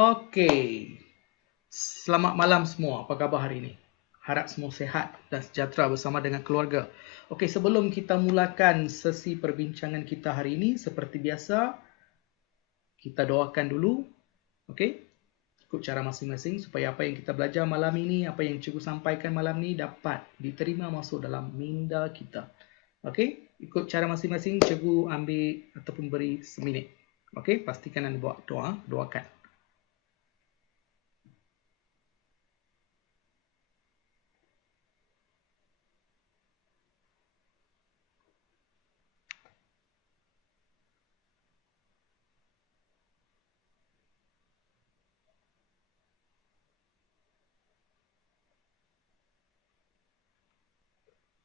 Okey. Selamat malam semua. Apa khabar hari ini? Harap semua sihat dan sejahtera bersama dengan keluarga. Okey, sebelum kita mulakan sesi perbincangan kita hari ini, seperti biasa, kita doakan dulu. Okey? Ikut cara masing-masing supaya apa yang kita belajar malam ini, apa yang cikgu sampaikan malam ini dapat diterima masuk dalam minda kita. Okey? Ikut cara masing-masing, cikgu ambil ataupun beri seminit. Okey? Pastikan anda buat doa, doakan.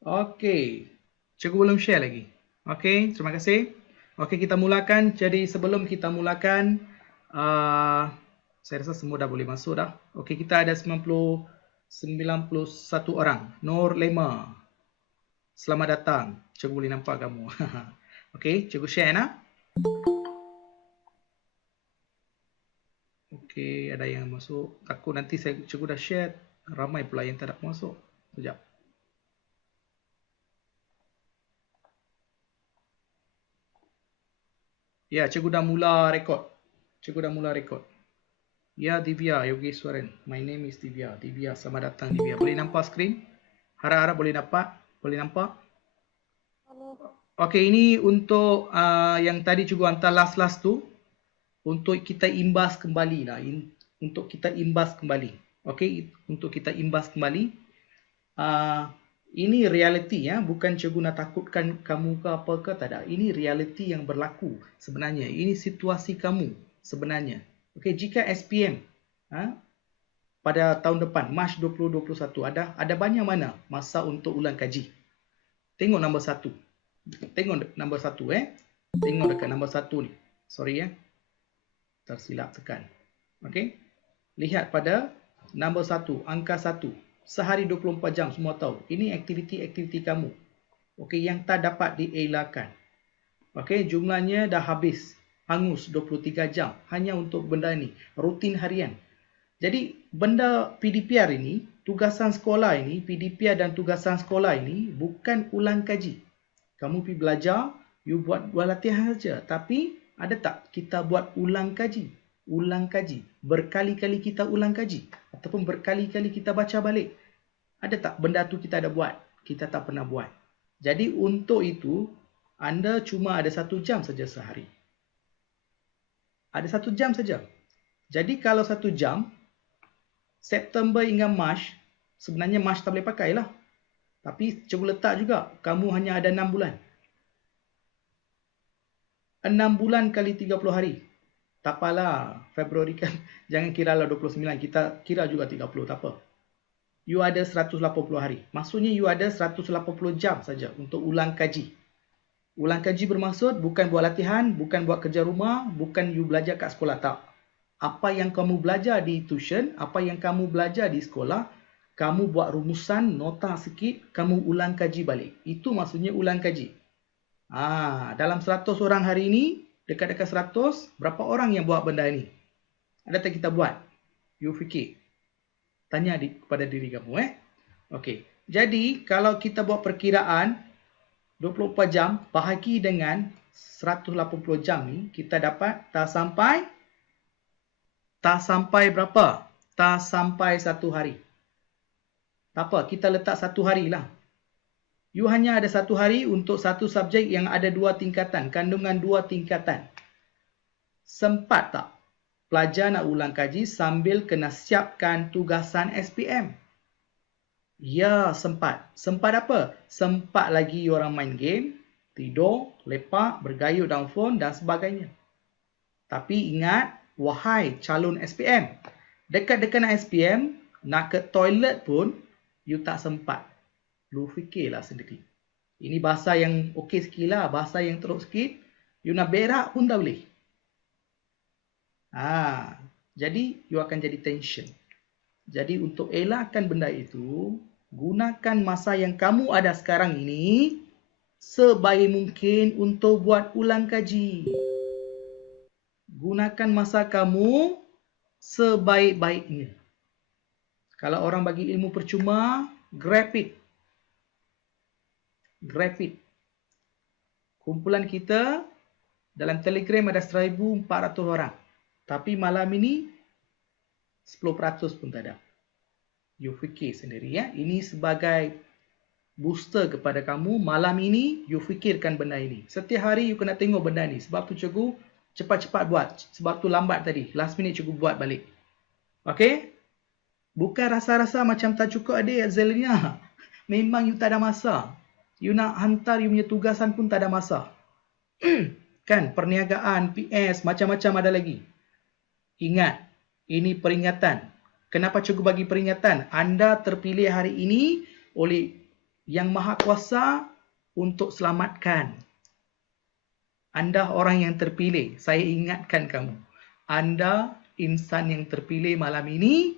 Okey. Cikgu belum share lagi. Okey, terima kasih. Okey, kita mulakan. Jadi sebelum kita mulakan, saya rasa semua dah boleh masuk dah. Okey, kita ada 91 orang. Nur Lema. Selamat datang. Cikgu boleh nampak kamu. Okey, cikgu share nak. Okey, ada yang masuk. Takut nanti cikgu dah share, ramai pula yang tak nak masuk. Sekejap. Ya, cikgu dah mula rekod. Cikgu dah mula rekod. Ya, Divya Yogeswaran. My name is Divya. Divya, selamat datang Divya. Boleh nampak skrin? Harap-harap boleh dapat? Boleh nampak? Okey, ini untuk yang tadi cikgu hantar last tu. Untuk kita imbas kembali lah. Untuk kita imbas kembali. Okey, untuk kita imbas kembali. Ini realiti ya. Bukan cikgu nak takutkan kamu ke apa ke. Tak ada. Ini realiti yang berlaku sebenarnya. Ini situasi kamu sebenarnya. Okey, jika SPM pada tahun depan, Mac 2021, ada banyak mana masa untuk ulang kaji. Tengok nombor 1. Tengok nombor 1 Tengok dekat nombor 1 ni. Sorry tersilap tekan. Okey. Lihat pada nombor 1, angka 1. Sehari 24 jam semua tahu. Ini aktiviti-aktiviti kamu. Okey, yang tak dapat dielakkan. Okey, jumlahnya dah habis. Hangus 23 jam hanya untuk benda ini, rutin harian. Jadi benda PDPR ini, tugasan sekolah ini, PDPR dan tugasan sekolah ini bukan ulang kaji. Kamu pergi belajar, you buat latihan saja. Tapi ada tak kita buat ulang kaji? Ulang kaji. Berkali-kali kita ulang kaji. Ataupun berkali-kali kita baca balik. Ada tak benda tu kita ada buat? Kita tak pernah buat. Jadi untuk itu, anda cuma ada 1 jam saja sehari. Ada 1 jam saja. Jadi kalau 1 jam, September hingga Mac, sebenarnya Mac tak boleh pakai lah. Tapi cikgu letak juga, kamu hanya ada 6 bulan. 6 bulan kali 30 hari. Tak apalah, Februari kan, jangan kira lah 29, kita kira juga 30, tak apa. You ada 180 hari. Maksudnya you ada 180 jam saja untuk ulang kaji. Ulang kaji bermaksud bukan buat latihan, bukan buat kerja rumah, bukan you belajar kat sekolah, tak. Apa yang kamu belajar di tuition, apa yang kamu belajar di sekolah, kamu buat rumusan, nota sikit, kamu ulang kaji balik. Itu maksudnya ulang kaji. Dalam 100 orang hari ini, dekat-dekat 100, berapa orang yang buat benda ini? Ada tak kita buat? You fikir. Tanya kepada diri kamu. Okey. Jadi, kalau kita buat perkiraan, 24 jam bahagi dengan 180 jam ni, kita dapat tak sampai berapa? Tak sampai 1 hari. Tak apa, kita letak 1 hari lah. You hanya ada 1 hari untuk satu subjek yang ada 2 tingkatan, kandungan 2 tingkatan. Sempat tak pelajar nak ulang kaji sambil kena siapkan tugasan SPM? Ya, sempat. Sempat apa? Sempat lagi orang main game, tidur, lepak, bergayut dalam phone dan sebagainya. Tapi ingat, wahai calon SPM, dekat-dekat nak SPM, nak ke toilet pun, you tak sempat. Lu fikirlah sendiri. Ini bahasa yang okey sikit lah, bahasa yang teruk sikit. You nak berak pun tak boleh. Jadi, you akan jadi tension. Jadi untuk elakkan benda itu, gunakan masa yang kamu ada sekarang ini sebaik mungkin untuk buat ulang kaji. Gunakan masa kamu sebaik-baiknya. Kalau orang bagi ilmu percuma, grab it. Grab it. Kumpulan kita dalam Telegram ada 1,400 orang. Tapi malam ini 10% pun tak ada. You fikir sendiri ya. Ini sebagai booster kepada kamu. Malam ini you fikirkan benda ini. Setiap hari you kena tengok benda ni. Sebab tu cikgu cepat-cepat buat. Sebab tu lambat tadi. Last minute cikgu buat balik. Okay? Bukan rasa-rasa macam tak cukup adik Zelina. Memang you tak ada masa. You nak hantar you punya tugasan pun tak ada masa. Kan? Perniagaan, PS, macam-macam ada lagi. Ingat. Ini peringatan. Kenapa cikgu bagi peringatan? Anda terpilih hari ini oleh Yang Maha Kuasa untuk selamatkan. Anda orang yang terpilih. Saya ingatkan kamu. Anda insan yang terpilih malam ini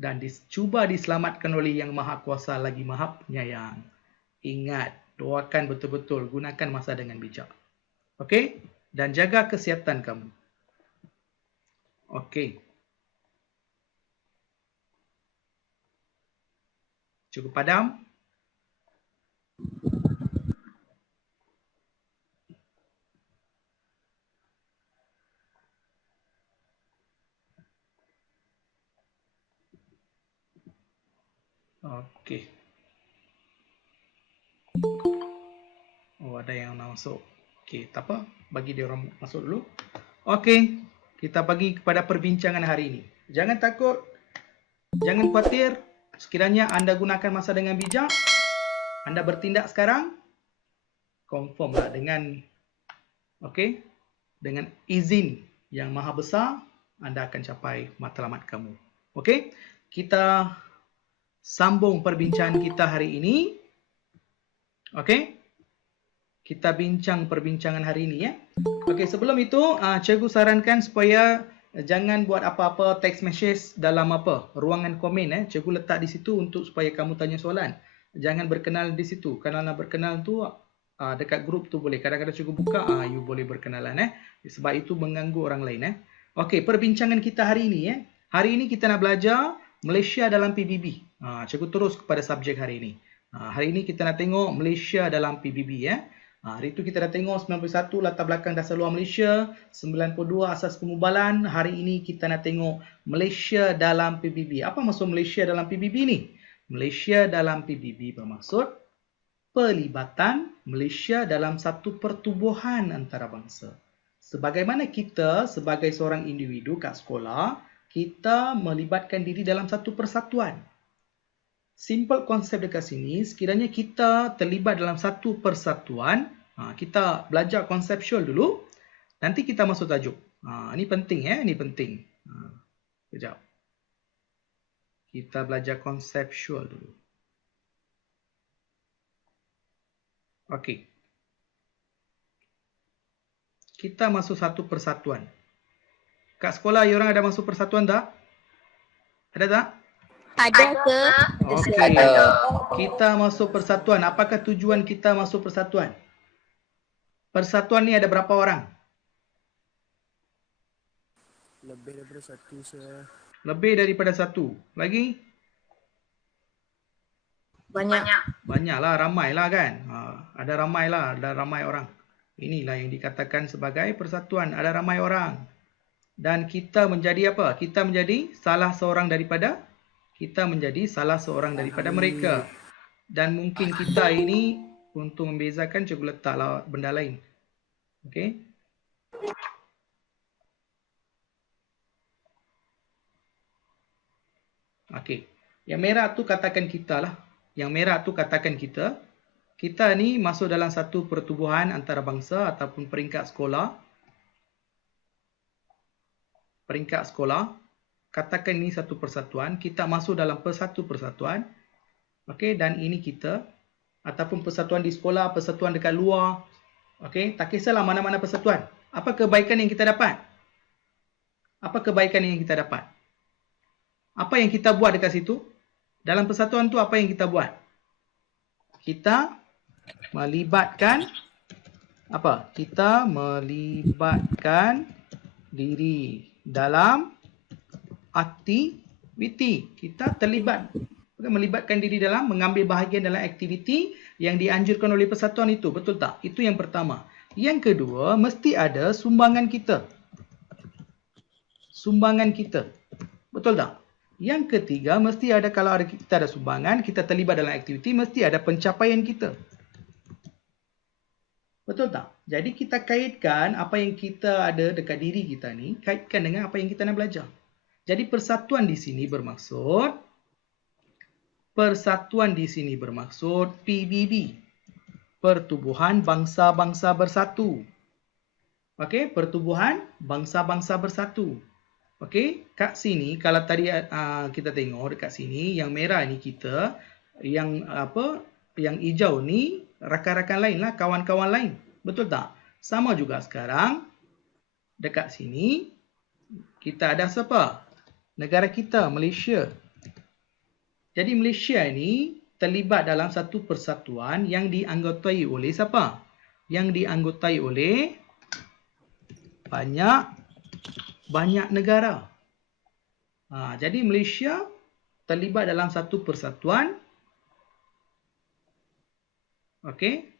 dan cuba diselamatkan oleh Yang Maha Kuasa lagi Maha Penyayang. Ingat, doakan betul-betul. Gunakan masa dengan bijak. Okey? Dan jaga kesihatan kamu. Okey. Cukup padam? Okey. Oh, ada yang nak masuk. Okey, tak apa. Bagi dia orang masuk dulu. Okey, kita bagi kepada perbincangan hari ini. Jangan takut. Jangan khawatir. Sekiranya anda gunakan masa dengan bijak, anda bertindak sekarang, confirm lah dengan dengan izin yang maha besar, anda akan capai matlamat kamu. Okey, kita sambung perbincangan kita hari ini. Okey, kita bincang perbincangan hari ini ya. Okey, sebelum itu cikgu sarankan supaya jangan buat apa-apa text message dalam ruangan komen. Cikgu letak di situ untuk supaya kamu tanya soalan. Jangan berkenal di situ. Kalau nak berkenal tu dekat grup tu boleh. Kadang-kadang cikgu buka you boleh berkenalan sebab itu mengganggu orang lain Okey, perbincangan kita hari ini Hari ini kita nak belajar Malaysia dalam PBB. Cikgu terus kepada subjek hari ini. Hari ini kita nak tengok Malaysia dalam PBB Hari itu kita dah tengok 91 latar belakang dasar luar Malaysia, 92 asas pemubalan. Hari ini kita nak tengok Malaysia dalam PBB. Apa maksud Malaysia dalam PBB ni? Malaysia dalam PBB bermaksud pelibatan Malaysia dalam satu pertubuhan antarabangsa. Sebagaimana kita sebagai seorang individu kat sekolah, kita melibatkan diri dalam satu persatuan. Simple konsep dekat sini, sekiranya kita terlibat dalam satu persatuan, kita belajar konseptual dulu, nanti kita masuk tajuk. Ini penting ini penting. Sekejap. Kita belajar konseptual dulu. Okey. Kita masuk satu persatuan. Kat sekolah, you orang ada masuk persatuan tak? Ada tak? Ada ke? Okey. Kita masuk persatuan. Apakah tujuan kita masuk persatuan? Persatuan ni ada berapa orang? Lebih daripada satu, sir. Lebih daripada satu. Lagi? Banyak. Banyaklah, ramailah kan? Ada ramai orang. Inilah yang dikatakan sebagai persatuan. Ada ramai orang. Dan kita menjadi apa? Kita menjadi salah seorang daripada mereka. Dan mungkin kita ini untuk membezakan cikgu letaklah benda lain. Okey. Okey. Yang merah tu katakan kita lah. Yang merah tu katakan kita. Kita ni masuk dalam satu pertubuhan antarabangsa ataupun peringkat sekolah. Katakan ini satu persatuan, kita masuk dalam satu persatuan. Okey, dan ini kita ataupun persatuan di sekolah, persatuan dekat luar. Okey, tak kisahlah mana-mana persatuan. Apa kebaikan yang kita dapat? Apa yang kita buat dekat situ? Dalam persatuan tu apa yang kita buat? Kita melibatkan Kita melibatkan diri dalam aktiviti. Kita terlibat, melibatkan diri dalam mengambil bahagian dalam aktiviti yang dianjurkan oleh persatuan itu. Betul tak? Itu yang pertama. Yang kedua, mesti ada sumbangan kita. Sumbangan kita. Betul tak? Yang ketiga, mesti ada, kalau ada kita ada sumbangan, kita terlibat dalam aktiviti, mesti ada pencapaian kita. Betul tak? Jadi kita kaitkan apa yang kita ada dekat diri kita ni, kaitkan dengan apa yang kita nak belajar. Jadi persatuan di sini bermaksud PBB. Pertubuhan Bangsa-Bangsa Bersatu. Okey, Pertubuhan Bangsa-Bangsa Bersatu. Okey, kat sini kalau tadi kita tengok dekat sini yang merah ni kita, yang hijau ni rakan-rakan lain lah, kawan-kawan lain. Betul tak? Sama juga sekarang dekat sini kita ada siapa? Negara kita, Malaysia. Jadi Malaysia ni terlibat dalam satu persatuan yang dianggotai oleh siapa? Yang dianggotai oleh banyak negara. Jadi Malaysia terlibat dalam satu persatuan. Okey.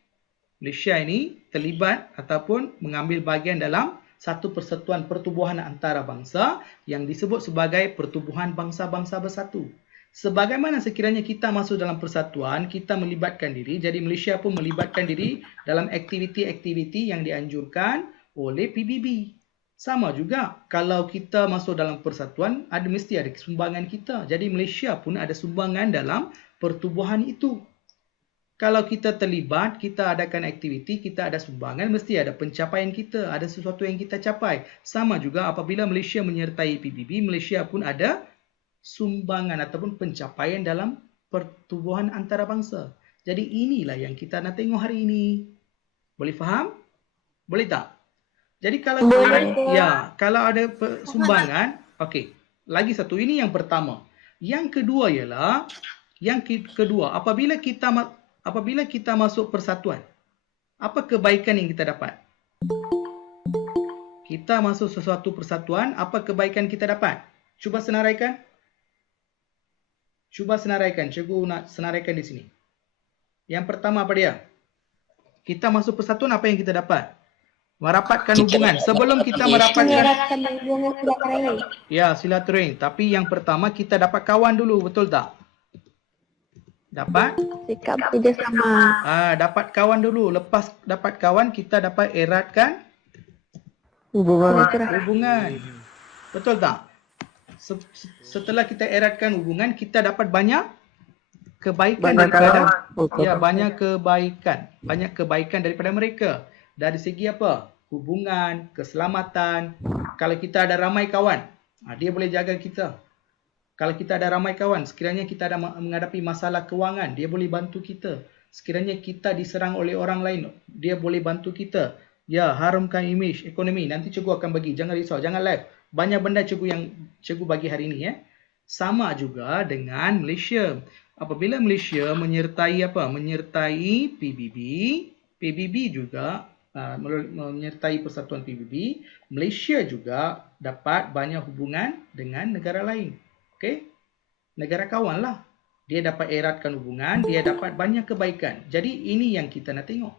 Malaysia ini terlibat ataupun mengambil bahagian dalam satu persatuan pertubuhan antarabangsa yang disebut sebagai Pertubuhan Bangsa-Bangsa Bersatu. Sebagaimana sekiranya kita masuk dalam persatuan, kita melibatkan diri, jadi Malaysia pun melibatkan diri dalam aktiviti-aktiviti yang dianjurkan oleh PBB. Sama juga kalau kita masuk dalam persatuan, mesti ada sumbangan kita. Jadi Malaysia pun ada sumbangan dalam pertubuhan itu. Kalau kita terlibat, kita adakan aktiviti, kita ada sumbangan, mesti ada pencapaian kita, ada sesuatu yang kita capai. Sama juga apabila Malaysia menyertai PBB, Malaysia pun ada sumbangan ataupun pencapaian dalam pertubuhan antarabangsa. Jadi inilah yang kita nak tengok hari ini. Boleh faham? Boleh tak? Jadi kalau kalau ada sumbangan, okey. Lagi satu, ini yang pertama. Yang kedua ialah apabila kita masuk persatuan, apa kebaikan yang kita dapat? Kita masuk sesuatu persatuan, apa kebaikan kita dapat? Cuba senaraikan. Cikgu nak senaraikan di sini. Yang pertama apa dia? Kita masuk persatuan, apa yang kita dapat? Merapatkan hubungan. Sebelum kita merapatkan hubungan, silaturahim. Tapi yang pertama kita dapat kawan dulu, betul tak? Dapat? Sikap kerjasama. Dapat kawan dulu. Lepas dapat kawan, kita dapat eratkan hubungan. Betul tak? Setelah kita eratkan hubungan, kita dapat banyak kebaikan banyak kebaikan daripada mereka. Dari segi apa? Hubungan, keselamatan. Kalau kita ada ramai kawan, dia boleh jaga kita. Kalau kita ada ramai kawan, sekiranya kita ada menghadapi masalah kewangan, dia boleh bantu kita. Sekiranya kita diserang oleh orang lain, dia boleh bantu kita. Ya, harumkan imej ekonomi. Nanti cikgu akan bagi. Jangan risau, jangan live. Banyak benda cikgu bagi hari ini. Sama juga dengan Malaysia. Apabila Malaysia menyertai PBB juga menyertai persatuan PBB, Malaysia juga dapat banyak hubungan dengan negara lain. Okey? Negara kawan lah. Dia dapat eratkan hubungan, dia dapat banyak kebaikan. Jadi ini yang kita nak tengok.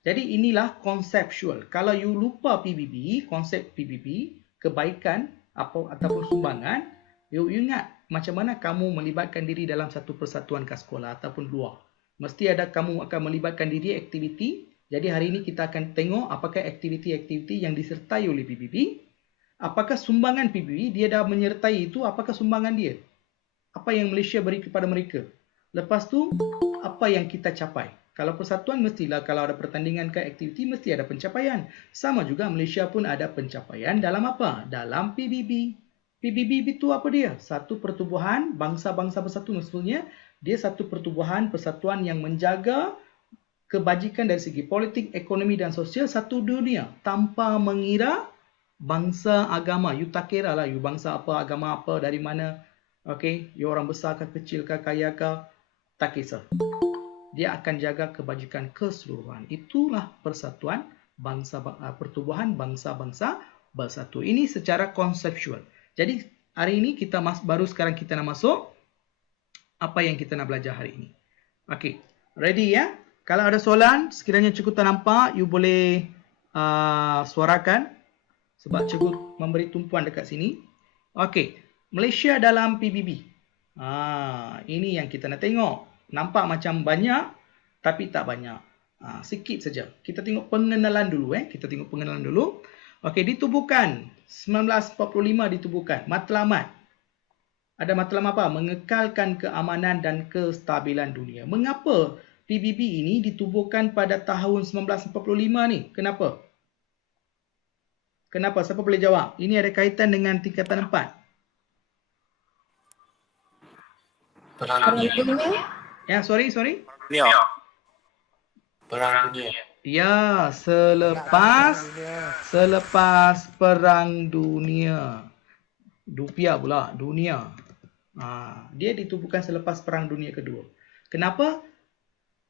Jadi inilah konseptual. Kalau you lupa PBB, konsep PBB, kebaikan ataupun sumbangan, you ingat macam mana kamu melibatkan diri dalam satu persatuan ke sekolah ataupun luar. Mesti ada kamu akan melibatkan diri aktiviti. Jadi hari ini kita akan tengok apakah aktiviti-aktiviti yang disertai oleh PBB. Apakah sumbangan PBB, dia dah menyertai itu, apakah sumbangan dia? Apa yang Malaysia beri kepada mereka? Lepas tu, apa yang kita capai? Kalau persatuan, mestilah kalau ada pertandingan ke aktiviti, mesti ada pencapaian. Sama juga Malaysia pun ada pencapaian dalam apa? Dalam PBB. PBB itu apa dia? Satu pertubuhan bangsa-bangsa bersatu. Maksudnya, dia satu pertubuhan persatuan yang menjaga kebajikan dari segi politik, ekonomi dan sosial satu dunia tanpa mengira bangsa agama. You tak kira lah you bangsa apa, agama apa, dari mana. Okey, you orang besar ke kecil ke kaya ke, tak kisah. Dia akan jaga kebajikan keseluruhan. Itulah persatuan pertubuhan bangsa-bangsa bersatu. Ini secara konseptual. Jadi hari ini kita baru sekarang kita nak masuk apa yang kita nak belajar hari ini. Okey, ready ya? Kalau ada soalan, sekiranya cikgu tak nampak, you boleh suarakan sebab cikgu memberi tumpuan dekat sini. Okey, Malaysia dalam PBB. Ini yang kita nak tengok. Nampak macam banyak tapi tak banyak. Sikit saja. Kita tengok pengenalan dulu. Kita tengok pengenalan dulu. Okey, ditubuhkan 1945 ditubuhkan. Matlamat. Ada matlamat apa? Mengekalkan keamanan dan kestabilan dunia. Mengapa PBB ini ditubuhkan pada tahun 1945 ni? Kenapa? Kenapa? Siapa boleh jawab? Ini ada kaitan dengan tingkatan 4. Perang dunia. Ya, sorry. Perang dunia. Ya, selepas perang dunia. Dunia pula, dunia. Dia ditubuhkan selepas perang dunia kedua. Kenapa?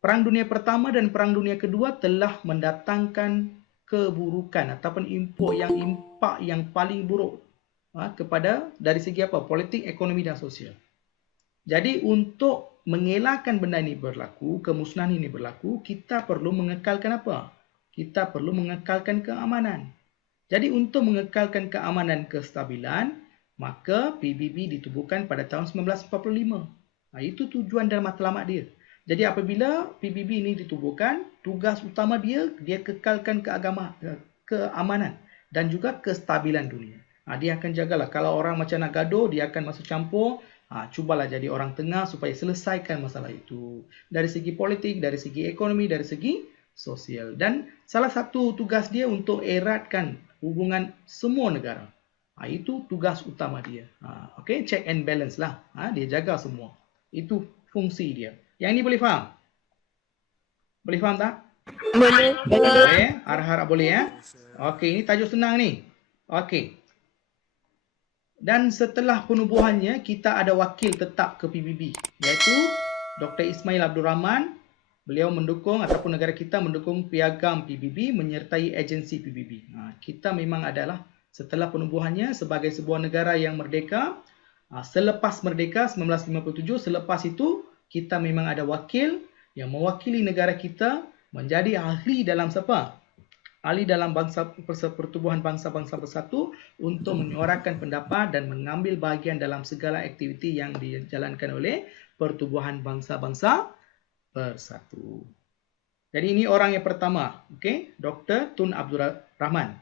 Perang dunia pertama dan perang dunia kedua telah mendatangkan keburukan ataupun impak yang paling buruk kepada dari segi apa? Politik, ekonomi dan sosial. Jadi untuk mengelakkan benda ini berlaku, kemusnahan ini berlaku, kita perlu mengekalkan apa? Kita perlu mengekalkan keamanan. Jadi untuk mengekalkan keamanan kestabilan, maka PBB ditubuhkan pada tahun 1945. Itu tujuan dan matlamat dia. Jadi apabila PBB ini ditubuhkan, tugas utama dia kekalkan keamanan dan juga kestabilan dunia. Dia akan jagalah. Kalau orang macam nak gaduh, dia akan masuk campur. Cubalah jadi orang tengah supaya selesaikan masalah itu. Dari segi politik, dari segi ekonomi, dari segi sosial. Dan salah satu tugas dia untuk eratkan hubungan semua negara. Itu tugas utama dia. Okay, check and balance lah. Dia jaga semua. Itu fungsi dia. Yang ini boleh faham? Boleh faham tak? Boleh. Boleh. Harap-harap boleh ya. Okey, ini tajuk senang ni. Okey. Dan setelah penubuhannya, kita ada wakil tetap ke PBB, iaitu Dr. Ismail Abdul Rahman. Beliau mendukung ataupun negara kita mendukung piagam PBB menyertai agensi PBB. Kita memang adalah setelah penubuhannya sebagai sebuah negara yang merdeka, selepas merdeka 1957, selepas itu kita memang ada wakil yang mewakili negara kita menjadi ahli dalam siapa? Ahli dalam pertubuhan bangsa-bangsa bersatu untuk menyuarakan pendapat dan mengambil bahagian dalam segala aktiviti yang dijalankan oleh pertubuhan bangsa-bangsa bersatu. Jadi ini orang yang pertama, okey, Dr. Tun Abdul Rahman.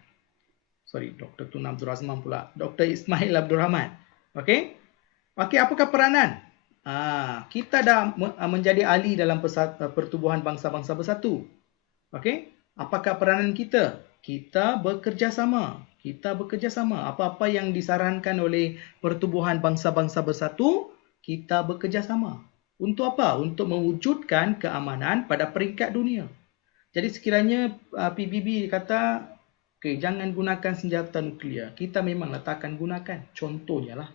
Dr. Tun Abdul Rahman pula. Dr. Ismail Abdul Rahman. Okey? Okey, apakah peranan? Kita dah menjadi ahli dalam pertubuhan bangsa-bangsa bersatu. Okey? Apakah peranan kita? Kita bekerjasama. Apa-apa yang disarankan oleh pertubuhan bangsa-bangsa bersatu, kita bekerjasama. Untuk apa? Untuk mewujudkan keamanan pada peringkat dunia. Jadi sekiranya PBB kata, okay, jangan gunakan senjata nuklear. Kita memanglah takkan gunakan. Contohnya lah.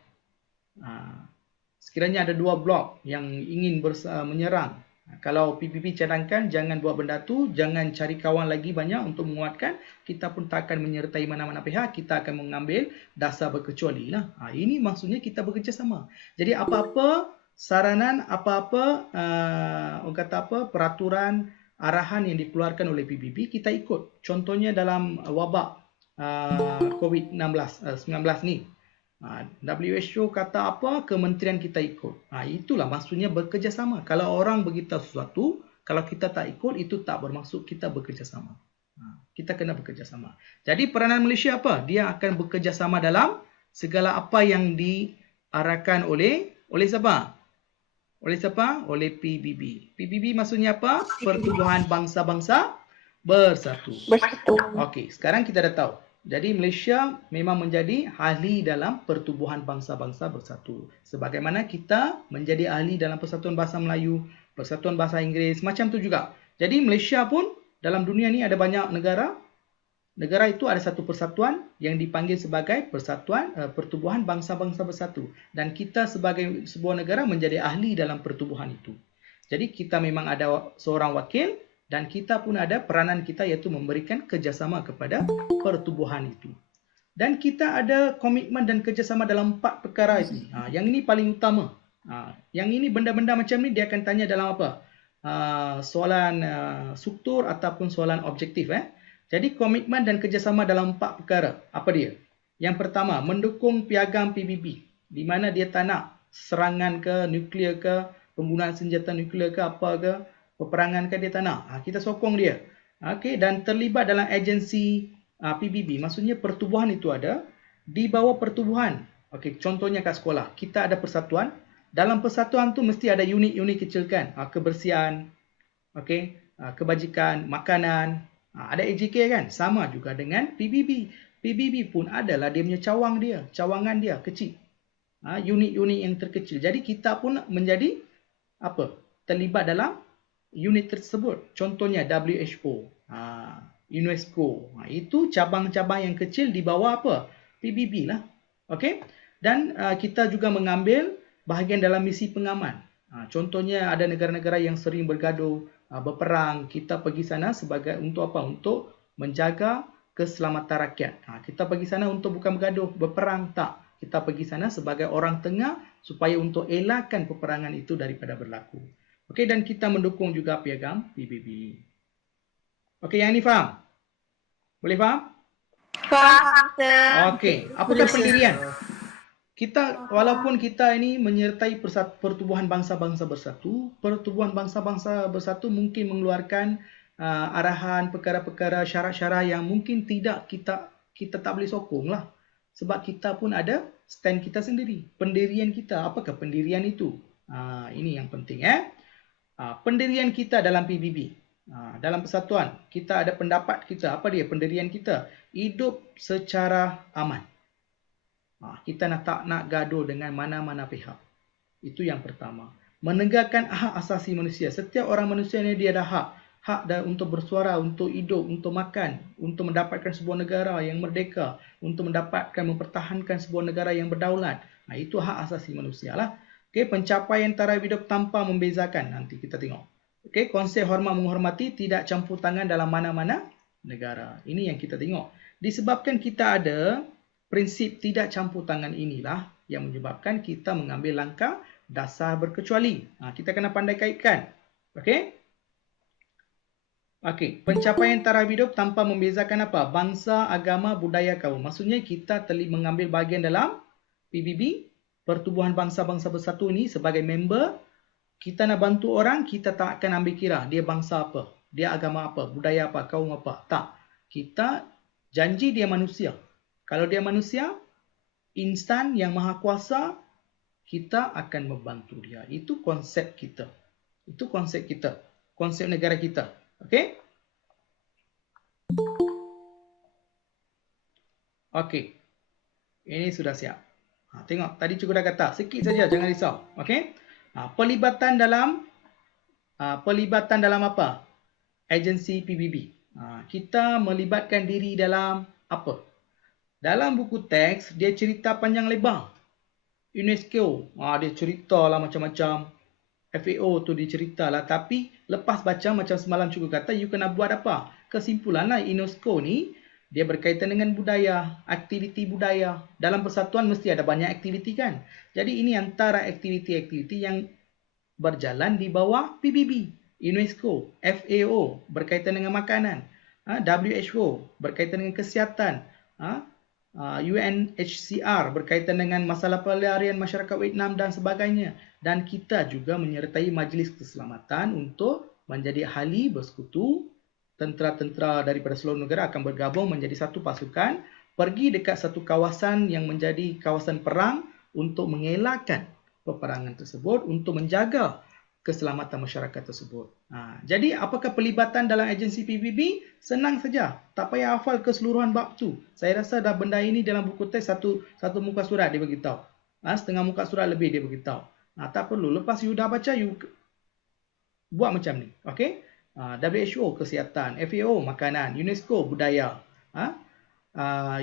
Sekiranya ada dua blok yang ingin menyerang. Kalau PBB cadangkan, jangan buat benda tu, jangan cari kawan lagi banyak untuk menguatkan, kita pun tak akan menyertai mana-mana pihak, kita akan mengambil dasar berkecuali lah. Ini maksudnya kita bekerjasama. Jadi apa-apa saranan, orang kata apa, peraturan, arahan yang dikeluarkan oleh PBB, kita ikut. Contohnya dalam wabak COVID-19 ni. WHO kata apa, kementerian kita ikut. Itulah maksudnya bekerjasama. Kalau orang beritahu sesuatu, kalau kita tak ikut, itu tak bermaksud kita bekerjasama. Kita kena bekerjasama. Jadi peranan Malaysia apa? Dia akan bekerjasama dalam segala apa yang diarahkan oleh siapa? Oleh siapa? Oleh PBB. PBB maksudnya apa? Pertubuhan bangsa-bangsa bersatu. Okey, sekarang kita dah tahu. Jadi Malaysia memang menjadi ahli dalam pertubuhan bangsa-bangsa bersatu. Sebagaimana kita menjadi ahli dalam Persatuan Bahasa Melayu, Persatuan Bahasa Inggeris, macam tu juga. Jadi Malaysia pun dalam dunia ni ada banyak negara. Negara itu ada satu persatuan yang dipanggil sebagai Persatuan Pertubuhan Bangsa-Bangsa Bersatu. Dan kita sebagai sebuah negara menjadi ahli dalam pertubuhan itu. Jadi kita memang ada seorang wakil. Dan kita pun ada peranan kita iaitu memberikan kerjasama kepada pertubuhan itu. Dan kita ada komitmen dan kerjasama dalam 4 perkara ini. Yang ini paling utama. Yang ini benda-benda macam ni dia akan tanya dalam apa? Soalan struktur ataupun soalan objektif. Jadi komitmen dan kerjasama dalam 4 perkara. Apa dia? Yang pertama, mendukung piagam PBB. Di mana dia tak nak serangan ke, nuklear ke, penggunaan senjata nuklear ke, apa ke, peperangan ke, dia tak nak. Kita sokong dia. Okey, dan terlibat dalam agensi PBB, maksudnya pertubuhan itu ada di bawah pertubuhan. Okey, contohnya kat sekolah, kita ada persatuan. Dalam persatuan tu mesti ada unit-unit kecil kan. Kebersihan, okey, kebajikan, makanan. Ada AJK kan? Sama juga dengan PBB. PBB pun adalah dia punya cawangan dia kecil. Unit-unit yang terkecil. Jadi kita pun menjadi apa? Terlibat dalam unit tersebut. Contohnya WHO. UNESCO. Itu cabang-cabang yang kecil di bawah apa? PBB lah. Okey? Dan kita juga mengambil bahagian dalam misi pengaman. Contohnya ada negara-negara yang sering bergaduh, berperang. Kita pergi sana sebagai untuk apa? Untuk menjaga keselamatan rakyat. Kita pergi sana untuk bukan bergaduh, berperang, tak. Kita pergi sana sebagai orang tengah supaya untuk elakkan peperangan itu daripada berlaku. Okey, dan kita mendukung juga piagam PBB. Okey, yang ini faham? Boleh faham? Faham, Sir. Okey, apakah pendirian? Kita, walaupun kita ini menyertai pertubuhan bangsa-bangsa bersatu, pertubuhan bangsa-bangsa bersatu mungkin mengeluarkan arahan, perkara-perkara, syarat-syarat yang mungkin tidak kita tak boleh sokong lah. Sebab kita pun ada stand kita sendiri. Pendirian kita, apakah pendirian itu? Ini yang penting. Pendirian kita dalam PBB. Dalam persatuan, kita ada pendapat kita. Apa dia pendirian kita? Hidup secara aman. Kita tak nak gaduh dengan mana-mana pihak. Itu yang pertama. Menegakkan hak asasi manusia. Setiap orang manusia ni dia ada hak. Hak untuk bersuara, untuk hidup, untuk makan, untuk mendapatkan sebuah negara yang merdeka, untuk mendapatkan, mempertahankan sebuah negara yang berdaulat. Itu hak asasi manusia lah. Okay, pencapaian taraf hidup tanpa membezakan. Nanti kita tengok. Okey, konsep hormat menghormati, tidak campur tangan dalam mana-mana negara. Ini yang kita tengok. Disebabkan kita ada prinsip tidak campur tangan inilah yang menyebabkan kita mengambil langkah dasar berkecuali. Kita kena pandai kaitkan. Okey? Okey, pencapaian taraf hidup tanpa membezakan apa? Bangsa, agama, budaya kaum. Maksudnya kita mengambil bahagian dalam PBB, Pertubuhan Bangsa-Bangsa Bersatu ini sebagai member. Kita nak bantu orang, kita tak akan ambil kira dia bangsa apa, dia agama apa, budaya apa, kaum apa. Tak. Kita janji dia manusia. Kalau dia manusia, insan yang maha kuasa, kita akan membantu dia. Itu konsep kita. Itu konsep kita. Konsep negara kita. Okey? Okey. Ini sudah siap. Tengok, tadi cikgu dah kata. Sikit saja, jangan risau. Okey? Pelibatan dalam apa? Agensi PBB. Kita melibatkan diri dalam apa? Dalam buku teks, dia cerita panjang lebar. UNESCO, dia ceritalah macam-macam. FAO tu dia ceritalah. Tapi lepas baca, macam semalam cikgu kata, you kena buat apa? Kesimpulanlah UNESCO ni, dia berkaitan dengan budaya, aktiviti budaya. Dalam persatuan mesti ada banyak aktiviti kan? Jadi ini antara aktiviti-aktiviti yang berjalan di bawah PBB, UNESCO, FAO berkaitan dengan makanan, WHO berkaitan dengan kesihatan, UNHCR berkaitan dengan masalah pelarian masyarakat Vietnam dan sebagainya. Dan kita juga menyertai Majlis Keselamatan untuk menjadi ahli bersekutu. Tentera-tentera daripada seluruh negara akan bergabung menjadi satu pasukan, pergi dekat satu kawasan yang menjadi kawasan perang untuk mengelakkan peperangan tersebut, untuk menjaga keselamatan masyarakat tersebut. Jadi apakah pelibatan dalam agensi PBB? Senang saja. Tak payah hafal keseluruhan bab tu. Saya rasa dah benda ini dalam buku teks satu muka surat dia beritahu. Setengah muka surat lebih dia beritahu. Tak perlu. Lepas you dah baca, you buat macam ni. Okey? WHO kesihatan, FAO makanan, UNESCO budaya,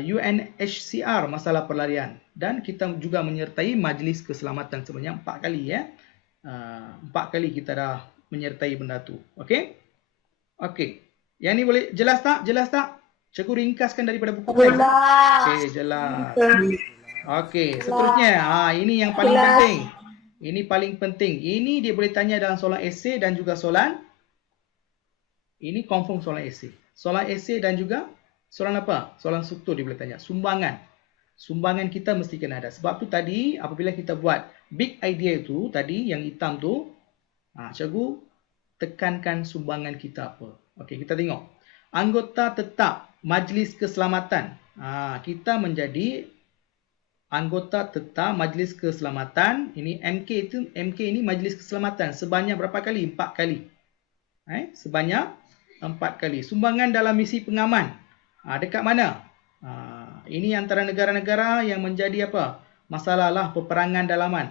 UNHCR masalah pelarian, dan kita juga menyertai Majlis Keselamatan sebanyak 4 kali 4 kali kita dah menyertai benda tu. Okey? Okey. Yang ni boleh jelas tak? Jelas tak? Cikgu ringkaskan daripada buku teks. Okey, jelas. Okey, seterusnya. Ini yang paling penting. Ini paling penting. Ini dia boleh tanya dalam soalan esei dan juga soalan. Ini confirm soalan esei. Soalan esei dan juga soalan apa? Soalan struktur dia boleh tanya. Sumbangan. Sumbangan kita mesti kena ada. Sebab tu tadi apabila kita buat big idea itu tadi yang hitam tu, cikgu tekankan sumbangan kita apa. Okey, kita tengok. Anggota tetap Majlis Keselamatan. Kita menjadi anggota tetap Majlis Keselamatan. Ini MK ini Majlis Keselamatan sebanyak berapa kali? 4 kali. Sebanyak 4 kali. Sumbangan dalam misi pengaman. Dekat mana? Ini antara negara-negara yang menjadi apa? Masalah lah peperangan dalaman.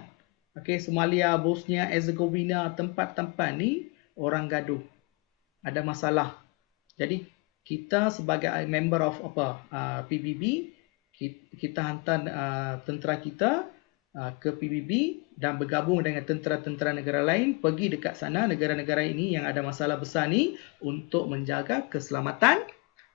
Okey, Somalia, Bosnia, Herzegovina, tempat-tempat ni orang gaduh. Ada masalah. Jadi kita sebagai member of PBB, kita hantar tentera kita ke PBB dan bergabung dengan tentera-tentera negara lain pergi dekat sana, negara-negara ini yang ada masalah besar ni untuk menjaga keselamatan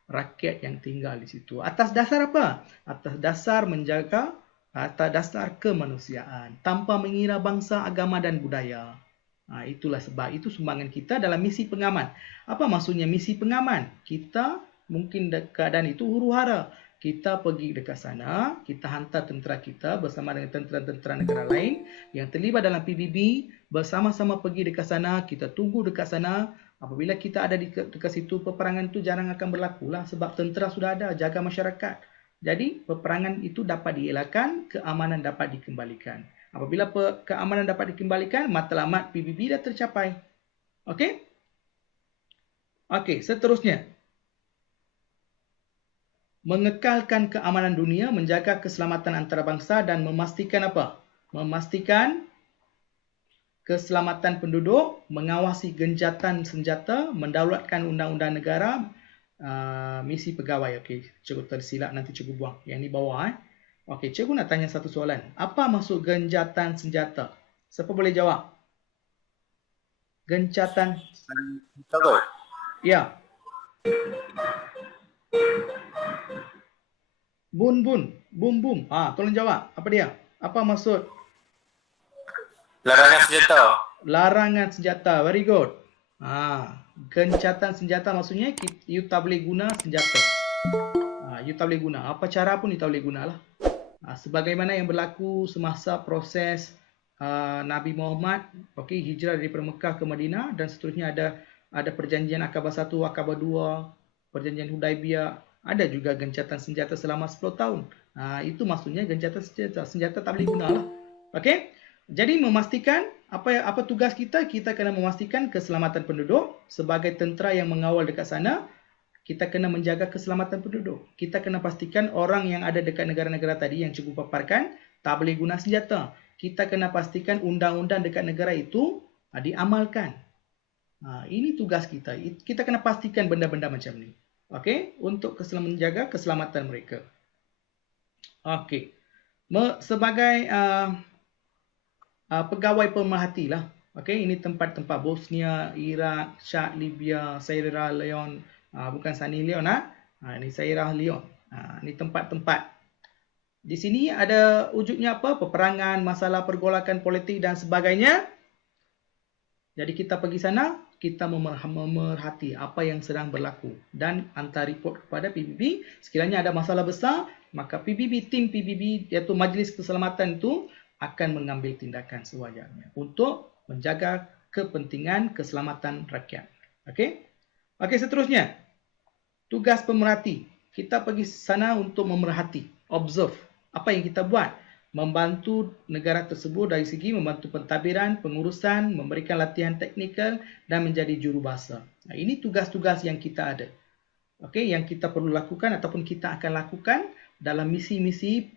rakyat yang tinggal di situ. Atas dasar apa? Atas dasar menjaga, atas dasar kemanusiaan tanpa mengira bangsa, agama dan budaya. Itulah sebab itu sumbangan kita dalam misi pengaman. Apa maksudnya misi pengaman? Kita mungkin keadaan itu huru-hara. Kita pergi dekat sana, kita hantar tentera kita bersama dengan tentera-tentera negara lain yang terlibat dalam PBB, bersama-sama pergi dekat sana, kita tunggu dekat sana. Apabila kita ada dekat situ, peperangan itu jarang akan berlaku lah sebab tentera sudah ada, jaga masyarakat. Jadi peperangan itu dapat dielakkan, keamanan dapat dikembalikan. Apabila keamanan dapat dikembalikan, matlamat PBB dah tercapai. Okey? Okey, seterusnya. Mengekalkan keamanan dunia, menjaga keselamatan antarabangsa dan memastikan apa? Memastikan keselamatan penduduk, mengawasi genjatan senjata, mendaulatkan undang-undang negara, misi pegawai. Okey, cikgu tersilap nanti cikgu buang. Yang ni bawah. Okey, cikgu nak tanya satu soalan. Apa maksud gencatan senjata? Siapa boleh jawab? Gencatan. Cikgu. Ya. Bum. Tolong jawab. Apa dia? Apa maksud? Larangan senjata. Larangan senjata. Very good. Gencatan senjata maksudnya you tak boleh guna senjata. You tak boleh guna. Apa cara pun you tak boleh gunalah. Sebagaimana yang berlaku semasa proses Nabi Muhammad hijrah daripada Mekah ke Madinah dan seterusnya ada perjanjian Aqabah 1, Aqabah 2, perjanjian Hudaibiyah, ada juga gencatan senjata selama 10 tahun. Itu maksudnya gencatan senjata. Senjata tak boleh gunalah. Okey? Jadi memastikan apa tugas kita? Kita kena memastikan keselamatan penduduk sebagai tentera yang mengawal dekat sana. Kita kena menjaga keselamatan penduduk. Kita kena pastikan orang yang ada dekat negara-negara tadi yang cikgu paparkan tak boleh guna senjata. Kita kena pastikan undang-undang dekat negara itu diamalkan. Ini tugas kita. Kita kena pastikan benda-benda macam ni. Okey, untuk menjaga keselamatan mereka. Okey. Sebagai pegawai pemerhati lah. Okey, ini tempat-tempat Bosnia, Iraq, Chad, Libya, Sierra Leone. Bukan Sunny Leon. Ini Sierra Leone. Ini tempat-tempat. Di sini ada wujudnya apa? Peperangan, masalah pergolakan politik dan sebagainya. Jadi kita pergi sana, kita memerhati apa yang sedang berlaku dan hantar report kepada PBB. Sekiranya ada masalah besar, maka tim PBB iaitu Majlis Keselamatan itu akan mengambil tindakan sewajarnya untuk menjaga kepentingan keselamatan rakyat. Okey? Okey, seterusnya. Tugas pemerhati. Kita pergi sana untuk memerhati, observe. Apa yang kita buat? Membantu negara tersebut dari segi membantu pentadbiran, pengurusan, memberikan latihan teknikal dan menjadi jurubahasa. Ini tugas-tugas yang kita ada. Okey, yang kita perlu lakukan ataupun kita akan lakukan dalam misi-misi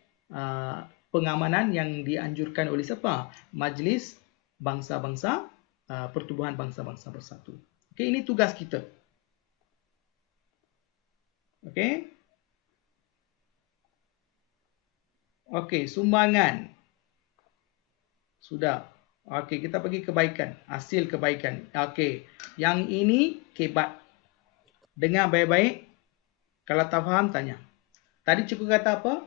pengamanan yang dianjurkan oleh siapa? Majlis Bangsa-Bangsa, Pertubuhan Bangsa-Bangsa Bersatu. Okey, ini tugas kita. Okey. Okey, sumbangan. Sudah. Okey, kita pergi kebaikan. Hasil kebaikan. Okey. Yang ini kebat. Dengar baik-baik. Kalau tak faham, tanya. Tadi cikgu kata apa?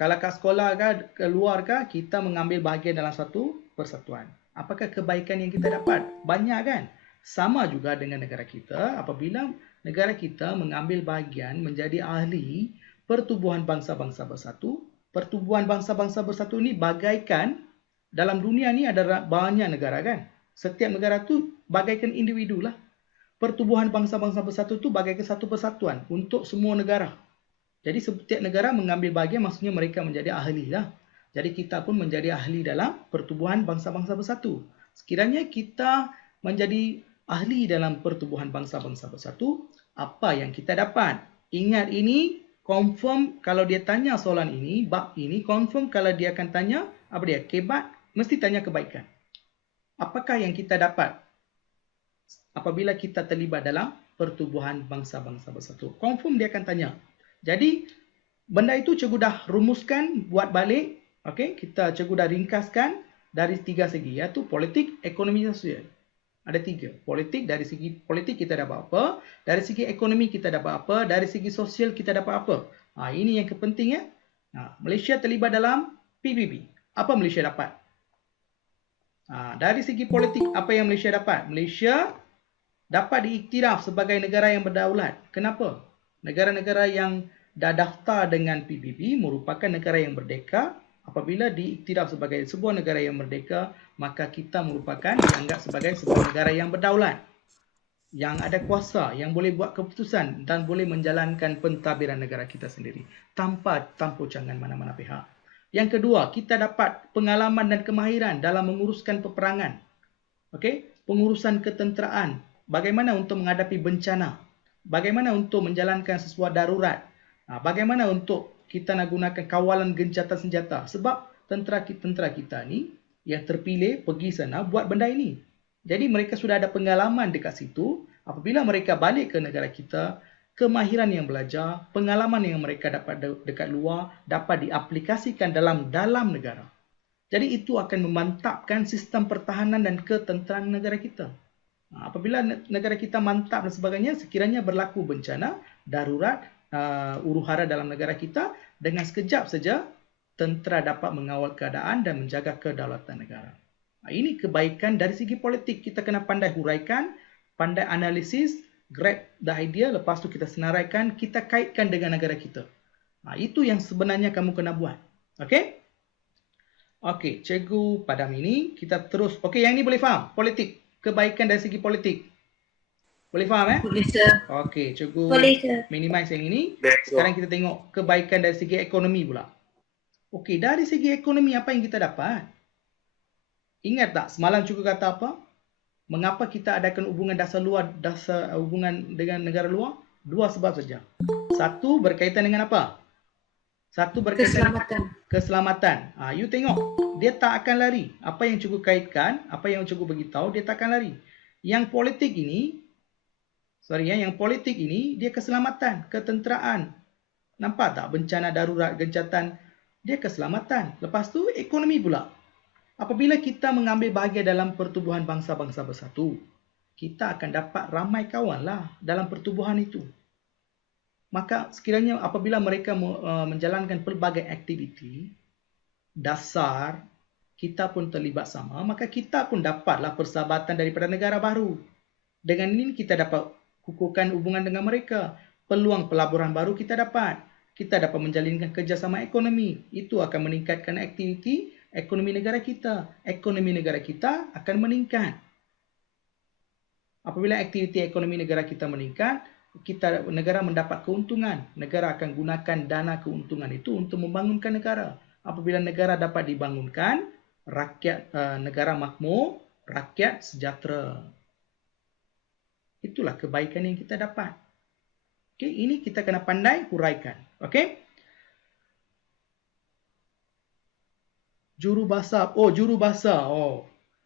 Kalau kat sekolah ke keluar ke, kita mengambil bahagian dalam satu persatuan. Apakah kebaikan yang kita dapat? Banyak kan? Sama juga dengan negara kita. Apabila negara kita mengambil bahagian menjadi ahli pertubuhan bangsa-bangsa bersatu. Pertubuhan bangsa-bangsa bersatu ni bagaikan dalam dunia ni ada banyak negara kan? Setiap negara tu bagaikan individu lah. Pertubuhan bangsa-bangsa bersatu tu bagaikan satu persatuan untuk semua negara. Jadi setiap negara mengambil bahagian, maksudnya mereka menjadi ahli lah. Jadi kita pun menjadi ahli dalam pertubuhan bangsa-bangsa bersatu. Sekiranya kita menjadi ahli dalam pertubuhan bangsa-bangsa bersatu, apa yang kita dapat? Ingat ini, confirm kalau dia tanya soalan ini, bab ini, confirm kalau dia akan tanya, apa dia? Kebat, mesti tanya kebaikan. Apakah yang kita dapat apabila kita terlibat dalam pertubuhan bangsa-bangsa bersatu? Confirm dia akan tanya. Jadi, benda itu cikgu dah rumuskan, buat balik. Okay? Cikgu dah ringkaskan dari 3 segi, iaitu politik, ekonomi dan sosial. Ada 3. Politik, dari segi politik kita dapat apa? Dari segi ekonomi kita dapat apa? Dari segi sosial kita dapat apa? Ini yang kepenting ya. Malaysia terlibat dalam PBB. Apa Malaysia dapat? Dari segi politik, apa yang Malaysia dapat? Malaysia dapat diiktiraf sebagai negara yang berdaulat. Kenapa? Negara-negara yang dah daftar dengan PBB merupakan negara yang merdeka. Apabila diiktiraf sebagai sebuah negara yang merdeka, maka kita merupakan dianggap sebagai sebuah negara yang berdaulat, yang ada kuasa, yang boleh buat keputusan dan boleh menjalankan pentadbiran negara kita sendiri tanpa campur-cangan mana-mana pihak. Yang kedua, kita dapat pengalaman dan kemahiran dalam menguruskan peperangan. Okey, pengurusan ketenteraan, bagaimana untuk menghadapi bencana, bagaimana untuk menjalankan sesuatu darurat, bagaimana untuk kita nak gunakan kawalan gencatan senjata. Sebab tentera kita ni yang terpilih pergi sana buat benda ini. Jadi mereka sudah ada pengalaman dekat situ. Apabila mereka balik ke negara kita, kemahiran yang belajar, pengalaman yang mereka dapat dekat luar dapat diaplikasikan dalam negara. Jadi itu akan memantapkan sistem pertahanan dan ketenteraan negara kita. Apabila negara kita mantap dan sebagainya, sekiranya berlaku bencana, darurat, huru-hara dalam negara kita, dengan sekejap saja tentera dapat mengawal keadaan dan menjaga kedaulatan negara. Ini kebaikan dari segi politik. Kita kena pandai huraikan, pandai analisis, grab the idea, lepas tu kita senaraikan, kita kaitkan dengan negara kita. Itu yang sebenarnya kamu kena buat. Okey? Okey, cikgu padam ini kita terus. Okey, yang ini boleh faham? Politik, kebaikan dari segi politik. Boleh faham Boleh, sir. Okey, cikgu Boleh, sir. minimize yang ini. Sekarang kita tengok kebaikan dari segi ekonomi pula. Okey, dari segi ekonomi apa yang kita dapat? Ingat tak semalam cikgu kata apa? Mengapa kita adakan hubungan dasar hubungan dengan negara luar? 2 sebab saja. Satu berkaitan dengan apa? Satu berkaitan dengan keselamatan. You tengok, dia tak akan lari. Apa yang cikgu kaitkan, apa yang cikgu beritahu, dia tak akan lari. Yang politik ini, yang politik ini, dia keselamatan, ketenteraan. Nampak tak bencana darurat, gencatan, dia keselamatan. Lepas tu, ekonomi pula. Apabila kita mengambil bahagian dalam pertubuhan bangsa-bangsa bersatu, kita akan dapat ramai kawan lah dalam pertubuhan itu. Maka sekiranya apabila mereka menjalankan pelbagai aktiviti dasar, kita pun terlibat sama, maka kita pun dapatlah persahabatan daripada negara baru. Dengan ini kita dapat kukuhkan hubungan dengan mereka. Peluang pelaburan baru kita dapat. Kita dapat menjalinkan kerjasama ekonomi. Itu akan meningkatkan aktiviti ekonomi negara kita. Ekonomi negara kita akan meningkat. Apabila aktiviti ekonomi negara kita meningkat, negara mendapat keuntungan. Negara akan gunakan dana keuntungan itu untuk membangunkan negara. Apabila negara dapat dibangunkan, negara makmur, rakyat sejahtera. Itulah kebaikan yang kita dapat. Okey, ini kita kena pandai huraikan. Okey? Jurubahasa. Jurubahasa.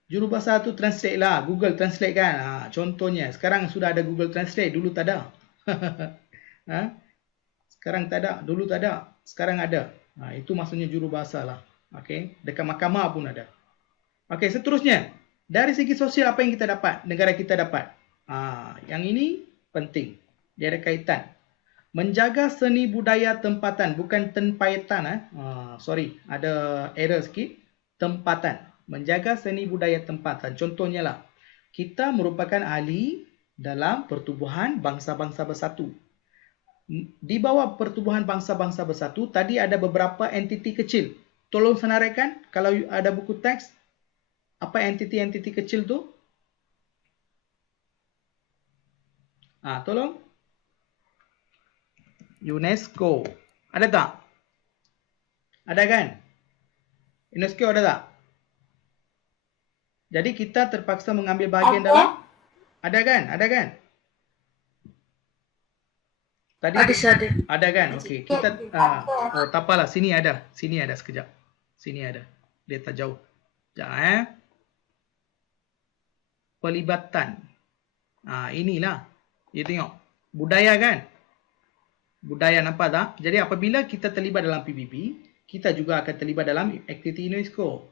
Jurubahasa tu translate lah. Google Translate kan. Contohnya. Sekarang sudah ada Google Translate. Dulu tak ada. Sekarang tak ada. Dulu tak ada. Sekarang ada. Itu maksudnya jurubahasa lah. Okey? Dekat mahkamah pun ada. Okey, seterusnya. Dari segi sosial apa yang kita dapat? Negara kita dapat. Yang ini penting. Dia ada kaitan. Menjaga seni budaya tempatan, bukan tempatan. Sorry, ada error sikit. Tempatan. Menjaga seni budaya tempatan. Contohnya lah, kita merupakan ahli dalam pertubuhan bangsa-bangsa bersatu. Di bawah pertubuhan bangsa-bangsa bersatu, tadi ada beberapa entiti kecil. Tolong senaraikan, kalau ada buku teks, apa entiti-entiti kecil tu? Tolong. UNESCO. Ada tak? Ada kan? UNESCO ada tak? Jadi kita terpaksa mengambil bahagian dalam. Ada kan? Ada kan? Tadi ada kan? Okey, kita tak apalah, sini ada. Sini ada sekejap. Sini ada. Dia tak jauh. Sekejap Pelibatan. Inilah. You tengok. Budaya kan? Budaya, nampak tak? Jadi apabila kita terlibat dalam PBB, kita juga akan terlibat dalam aktiviti UNESCO.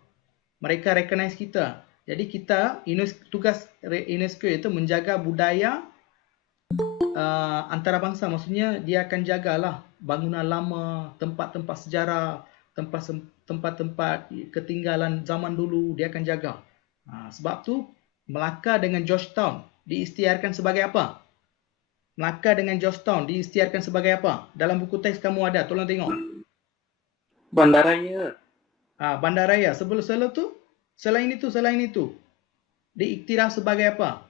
Mereka recognize kita. Jadi kita, tugas UNESCO itu menjaga budaya antarabangsa. Maksudnya dia akan jagalah bangunan lama, tempat-tempat sejarah, tempat-tempat ketinggalan zaman dulu, dia akan jaga. Sebab tu Melaka dengan Georgetown diisytiharkan sebagai apa? Melaka dengan Georgetown diisytiharkan sebagai apa? Dalam buku teks kamu ada, tolong tengok. Bandaraya. Bandaraya. Sebelum tu, selain itu. Diiktiraf sebagai apa?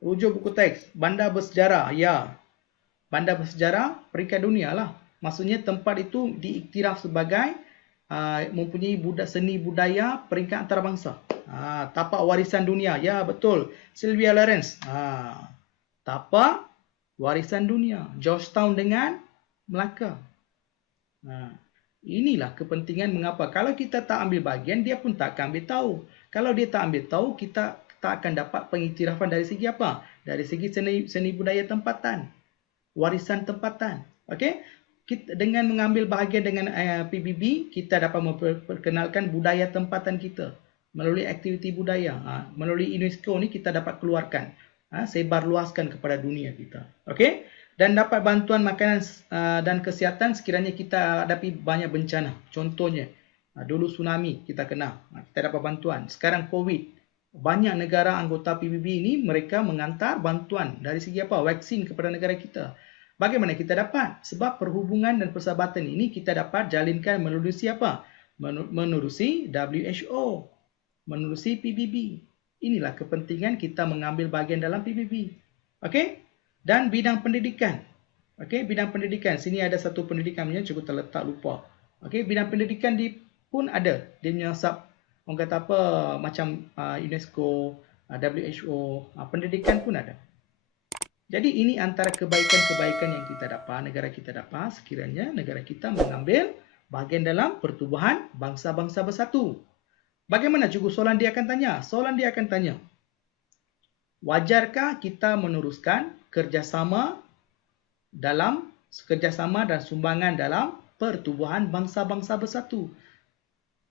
Rujuk buku teks. Bandar bersejarah. Ya. Bandar bersejarah peringkat dunia lah. Maksudnya tempat itu diiktiraf sebagai mempunyai seni budaya peringkat antarabangsa. Tapak warisan dunia. Ya, betul. Sylvia Lawrence. Tapak warisan dunia. Georgetown dengan Melaka. Inilah kepentingan mengapa. Kalau kita tak ambil bahagian, dia pun tak akan ambil tahu. Kalau dia tak ambil tahu, kita tak akan dapat pengiktirafan dari segi apa? Dari segi seni budaya tempatan. Warisan tempatan. Okey? Dengan mengambil bahagian dengan PBB, kita dapat memperkenalkan budaya tempatan kita. Melalui aktiviti budaya. Melalui UNESCO ni kita dapat keluarkan. Sebar luaskan kepada dunia kita. Okey? Dan dapat bantuan makanan dan kesihatan sekiranya kita hadapi banyak bencana. Contohnya, dulu tsunami kita kena. Kita dapat bantuan. Sekarang COVID. Banyak negara anggota PBB ini mereka mengantar bantuan dari segi apa? Vaksin kepada negara kita. Bagaimana kita dapat? Sebab perhubungan dan persahabatan ini kita dapat jalinkan melalui siapa? Menerusi WHO. Menerusi PBB. Inilah kepentingan kita mengambil bahagian dalam PBB. Okey? Dan bidang pendidikan. Okey, bidang pendidikan. Sini ada satu pendidikan punya, cukup terletak lupa. Okey, bidang pendidikan pun ada. Dia punya orang kata apa, macam UNESCO, WHO, pendidikan pun ada. Jadi ini antara kebaikan-kebaikan yang kita dapat, negara kita dapat sekiranya negara kita mengambil bahagian dalam pertubuhan bangsa-bangsa bersatu. Bagaimana cikgu? Soalan dia akan tanya. Wajarkah kita meneruskan kerjasama dan sumbangan dalam pertubuhan bangsa-bangsa bersatu?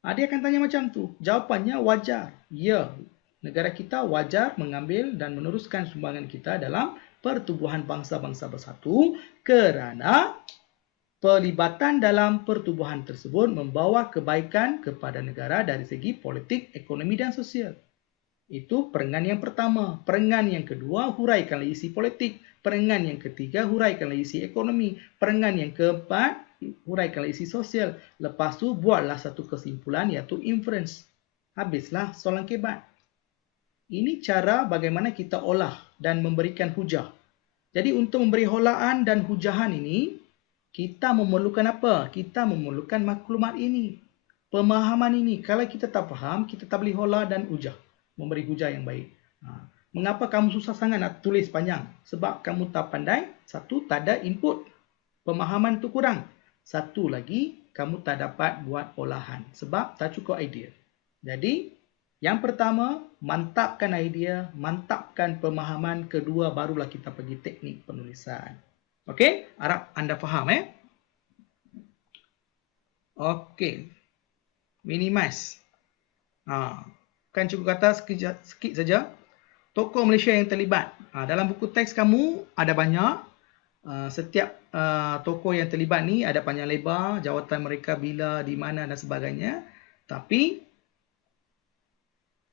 Dia akan tanya macam tu. Jawapannya wajar. Ya, negara kita wajar mengambil dan meneruskan sumbangan kita dalam pertubuhan bangsa-bangsa bersatu kerana pelibatan dalam pertubuhan tersebut membawa kebaikan kepada negara dari segi politik, ekonomi dan sosial. Itu perengan yang pertama. Perengan yang kedua, huraikanlah isi politik. Perengan yang ketiga, huraikanlah isi ekonomi. Perengan yang keempat, huraikanlah isi sosial. Lepas tu, buatlah satu kesimpulan iaitu inference. Habislah soalan kebat. Ini cara bagaimana kita olah dan memberikan hujah. Jadi untuk memberi holaan dan hujahan ini, kita memerlukan apa? Kita memerlukan maklumat ini. Pemahaman ini. Kalau kita tak faham, kita tak boleh holah dan hujah. Memberi hujah yang baik. Mengapa kamu susah sangat nak tulis panjang? Sebab kamu tak pandai. Satu, tak ada input. Pemahaman tu kurang. Satu lagi, kamu tak dapat buat olahan. Sebab tak cukup idea. Jadi, yang pertama, mantapkan idea, mantapkan pemahaman. Kedua, barulah kita pergi teknik penulisan. Okey? Harap anda faham, Okey. Minimize. Kan cikgu kata sikit saja. Tokoh Malaysia yang terlibat. Dalam buku teks kamu ada banyak. setiap tokoh yang terlibat ni ada panjang lebar, jawatan mereka bila, di mana dan sebagainya. Tapi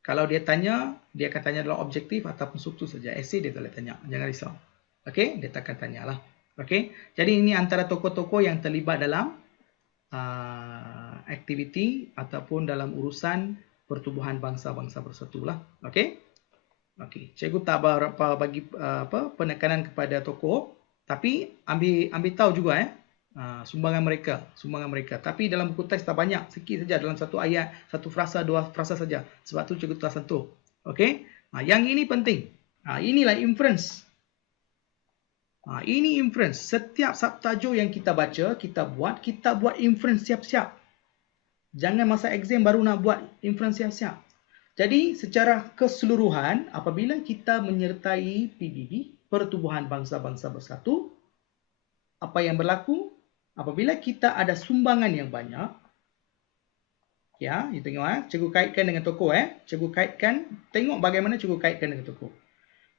kalau dia tanya, dia akan tanya adalah objektif ataupun substansi saja. Esei dia tak boleh tanya, jangan risau. Okey, dia takkan tanyalah. Okey. Jadi ini antara tokoh-tokoh yang terlibat dalam aktiviti ataupun dalam urusan pertubuhan bangsa-bangsa bersatu lah. Okey. Okey, cikgu tak berapa bagi penekanan kepada tokoh, tapi ambil tahu juga sumbangan mereka. Tapi dalam buku teks tak banyak, sikit saja dalam satu ayat, satu frasa, dua frasa saja. Sebab tu cikgu tak sentuh. Okey. Yang ini penting. Inilah inference. Ini inference. Setiap subtajuk yang kita baca, kita buat inference siap-siap. Jangan masa exam baru nak buat inference siap-siap. Jadi secara keseluruhan, apabila kita menyertai PBB, Pertubuhan Bangsa-Bangsa Bersatu, apa yang berlaku? Apabila kita ada sumbangan yang banyak, ya, you tengok cikgu kaitkan dengan tokoh cikgu kaitkan, tengok bagaimana cikgu kaitkan dengan tokoh.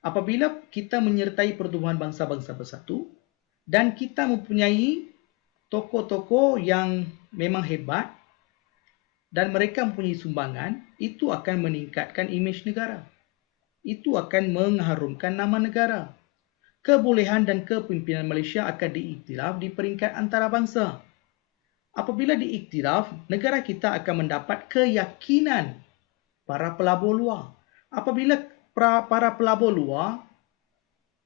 Apabila kita menyertai Pertubuhan Bangsa-Bangsa Bersatu dan kita mempunyai tokoh-tokoh yang memang hebat dan mereka mempunyai sumbangan, itu akan meningkatkan imej negara. Itu akan mengharumkan nama negara. Kebolehan dan kepimpinan Malaysia akan diiktiraf di peringkat antarabangsa. Apabila diiktiraf, negara kita akan mendapat keyakinan para pelabur luar. Apabila para pelabur luar,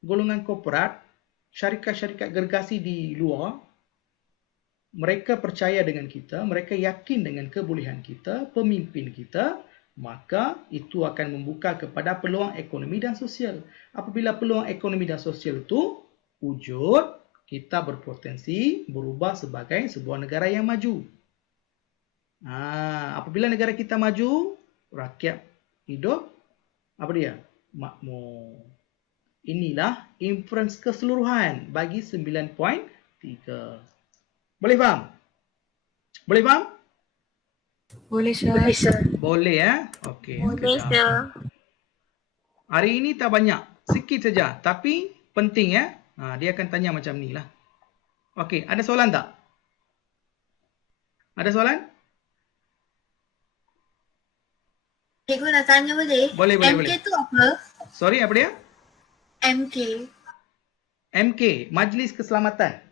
golongan korporat, syarikat-syarikat gergasi di luar, mereka percaya dengan kita, mereka yakin dengan kebolehan kita, pemimpin kita, maka itu akan membuka kepada peluang ekonomi dan sosial. Apabila peluang ekonomi dan sosial itu wujud, kita berpotensi berubah sebagai sebuah negara yang maju. Apabila negara kita maju, rakyat hidup, apa dia? Makmur. Inilah inference keseluruhan bagi 9.3. Boleh faham? Boleh faham? Boleh, sir. Boleh Okey. Boleh, sir. Hari ini tak banyak, sikit saja, tapi penting dia akan tanya macam ni lah. Okey, ada soalan tak? Ada soalan? Cikgu nak tanya boleh? Boleh. MK tu apa? Sorry, apa dia? MK. MK, Majlis Keselamatan.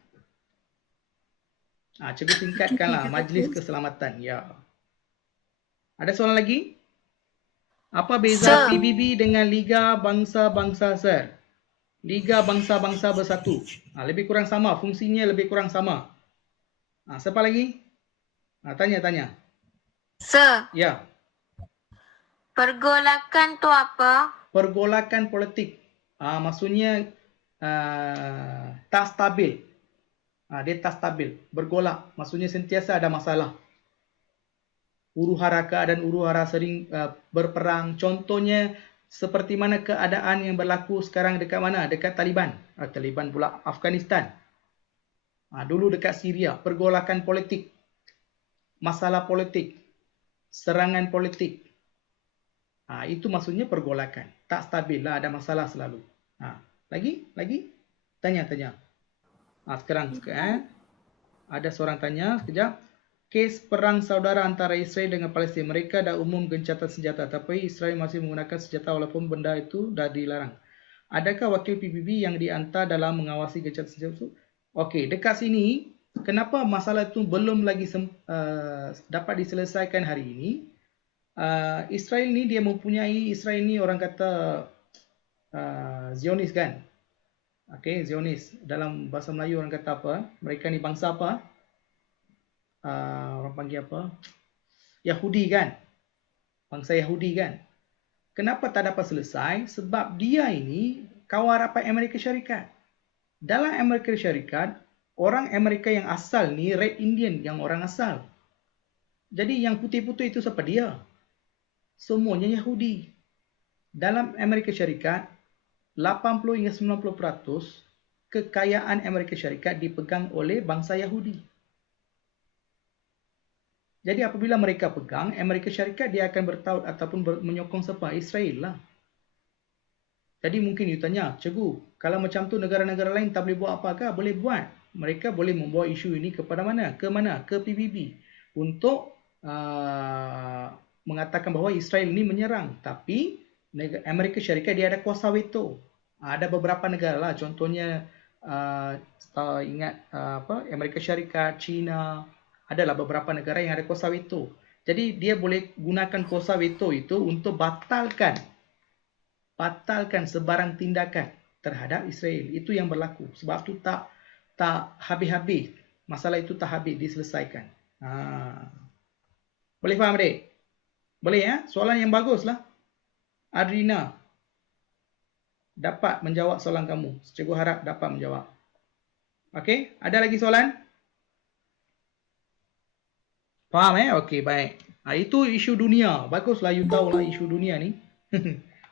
Cikgu tingkatkanlah Majlis Keselamatan. Ya. Ada soalan lagi? Apa beza PBB dengan Liga Bangsa-Bangsa, Sir? Liga Bangsa-Bangsa Bersatu. Lebih kurang sama, fungsinya lebih kurang sama. Siapa lagi? Tanya. Sir. Ya. Pergolakan tu apa? Pergolakan politik. Maksudnya tak stabil. Dia tak stabil, bergolak. Maksudnya sentiasa ada masalah. Huru-hara keadaan huru-hara sering berperang. Contohnya seperti mana keadaan yang berlaku sekarang dekat mana? Dekat Taliban. Taliban pula Afghanistan. Dulu dekat Syria, pergolakan politik. Masalah politik. Serangan politik. Itu maksudnya pergolakan. Tak stabil lah, ada masalah selalu. Lagi? Tanya. Sekarang ada seorang tanya sekejap. Kes perang saudara antara Israel dengan Palestin, mereka dah umum gencatan senjata, tapi Israel masih menggunakan senjata walaupun benda itu dah dilarang. Adakah wakil PBB yang dihantar dalam mengawasi gencatan senjata itu? Okey, dekat sini, kenapa masalah itu belum lagi dapat diselesaikan hari ini? Israel ni dia mempunyai, Israel ni orang kata Zionis kan? Okey, Zionis. Dalam bahasa Melayu orang kata apa? Mereka ni bangsa apa? Orang panggil apa? Yahudi kan? Bangsa Yahudi kan? Kenapa tak dapat selesai? Sebab dia ini kawan rapat Amerika Syarikat. Dalam Amerika Syarikat, orang Amerika yang asal ni Red Indian, yang orang asal. Jadi yang putih-putih itu siapa dia? Semuanya Yahudi. Dalam Amerika Syarikat, 80 hingga 90% kekayaan Amerika Syarikat dipegang oleh bangsa Yahudi. Jadi apabila mereka pegang, Amerika Syarikat dia akan bertaut ataupun menyokong siapa? Israel lah. Jadi mungkin you tanya, cikgu, kalau macam tu negara-negara lain tak boleh buat apakah? Boleh buat. Mereka boleh membawa isu ini kepada mana? Ke mana? Ke PBB. Untuk mengatakan bahawa Israel ini menyerang. Tapi Amerika Syarikat dia ada kuasa veto. Ada beberapa negara lah. Contohnya ingat Amerika Syarikat, China. Adalah beberapa negara yang ada kuasa veto. Jadi dia boleh gunakan kuasa veto itu untuk batalkan sebarang tindakan terhadap Israel. Itu yang berlaku. Sebab tu tak habis-habis. Masalah itu tak habis diselesaikan. Boleh faham, adik? Boleh ya? Soalan yang baguslah. Adrina dapat menjawab soalan kamu. Cikgu harap dapat menjawab. Okey, ada lagi soalan? Faham Okey, baik. Itu isu dunia. Baguslah you tahulah isu dunia ni.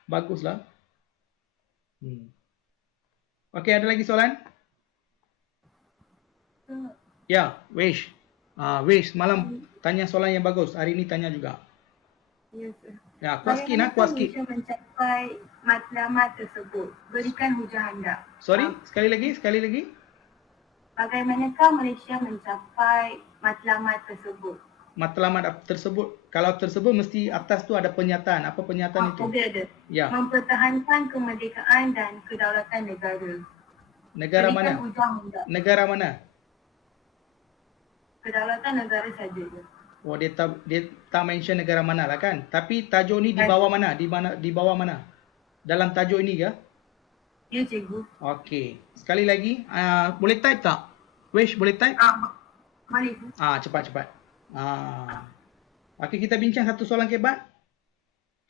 Baguslah. Okey, ada lagi soalan? Ya, Wish. Wish, malam tanya soalan yang bagus. Hari ni tanya juga. Ya, sir. Ya, kuat sikit kuat sikit. Malaysia mencapai matlamat tersebut? Berikan hujah anda. Sorry, sekali lagi. Bagaimanakah Malaysia mencapai matlamat tersebut? Matlamat tersebut, kalau tersebut mesti atas tu ada pernyataan. Apa pernyataan itu? Ada. Ya. Mempertahankan kemerdekaan dan kedaulatan negara. Negara mana? Hujah anda. Negara mana? Kedaulatan negara saja. Oh, dia tak mention negara mana lah kan? Tapi tajuk ni di bawah mana? Di bawah mana? Dalam tajuk ini ke? Ya, cikgu. Okey. Sekali lagi, boleh type tak? Wish, boleh type? Boleh. Cepat. Okey, kita bincang satu soalan kebat.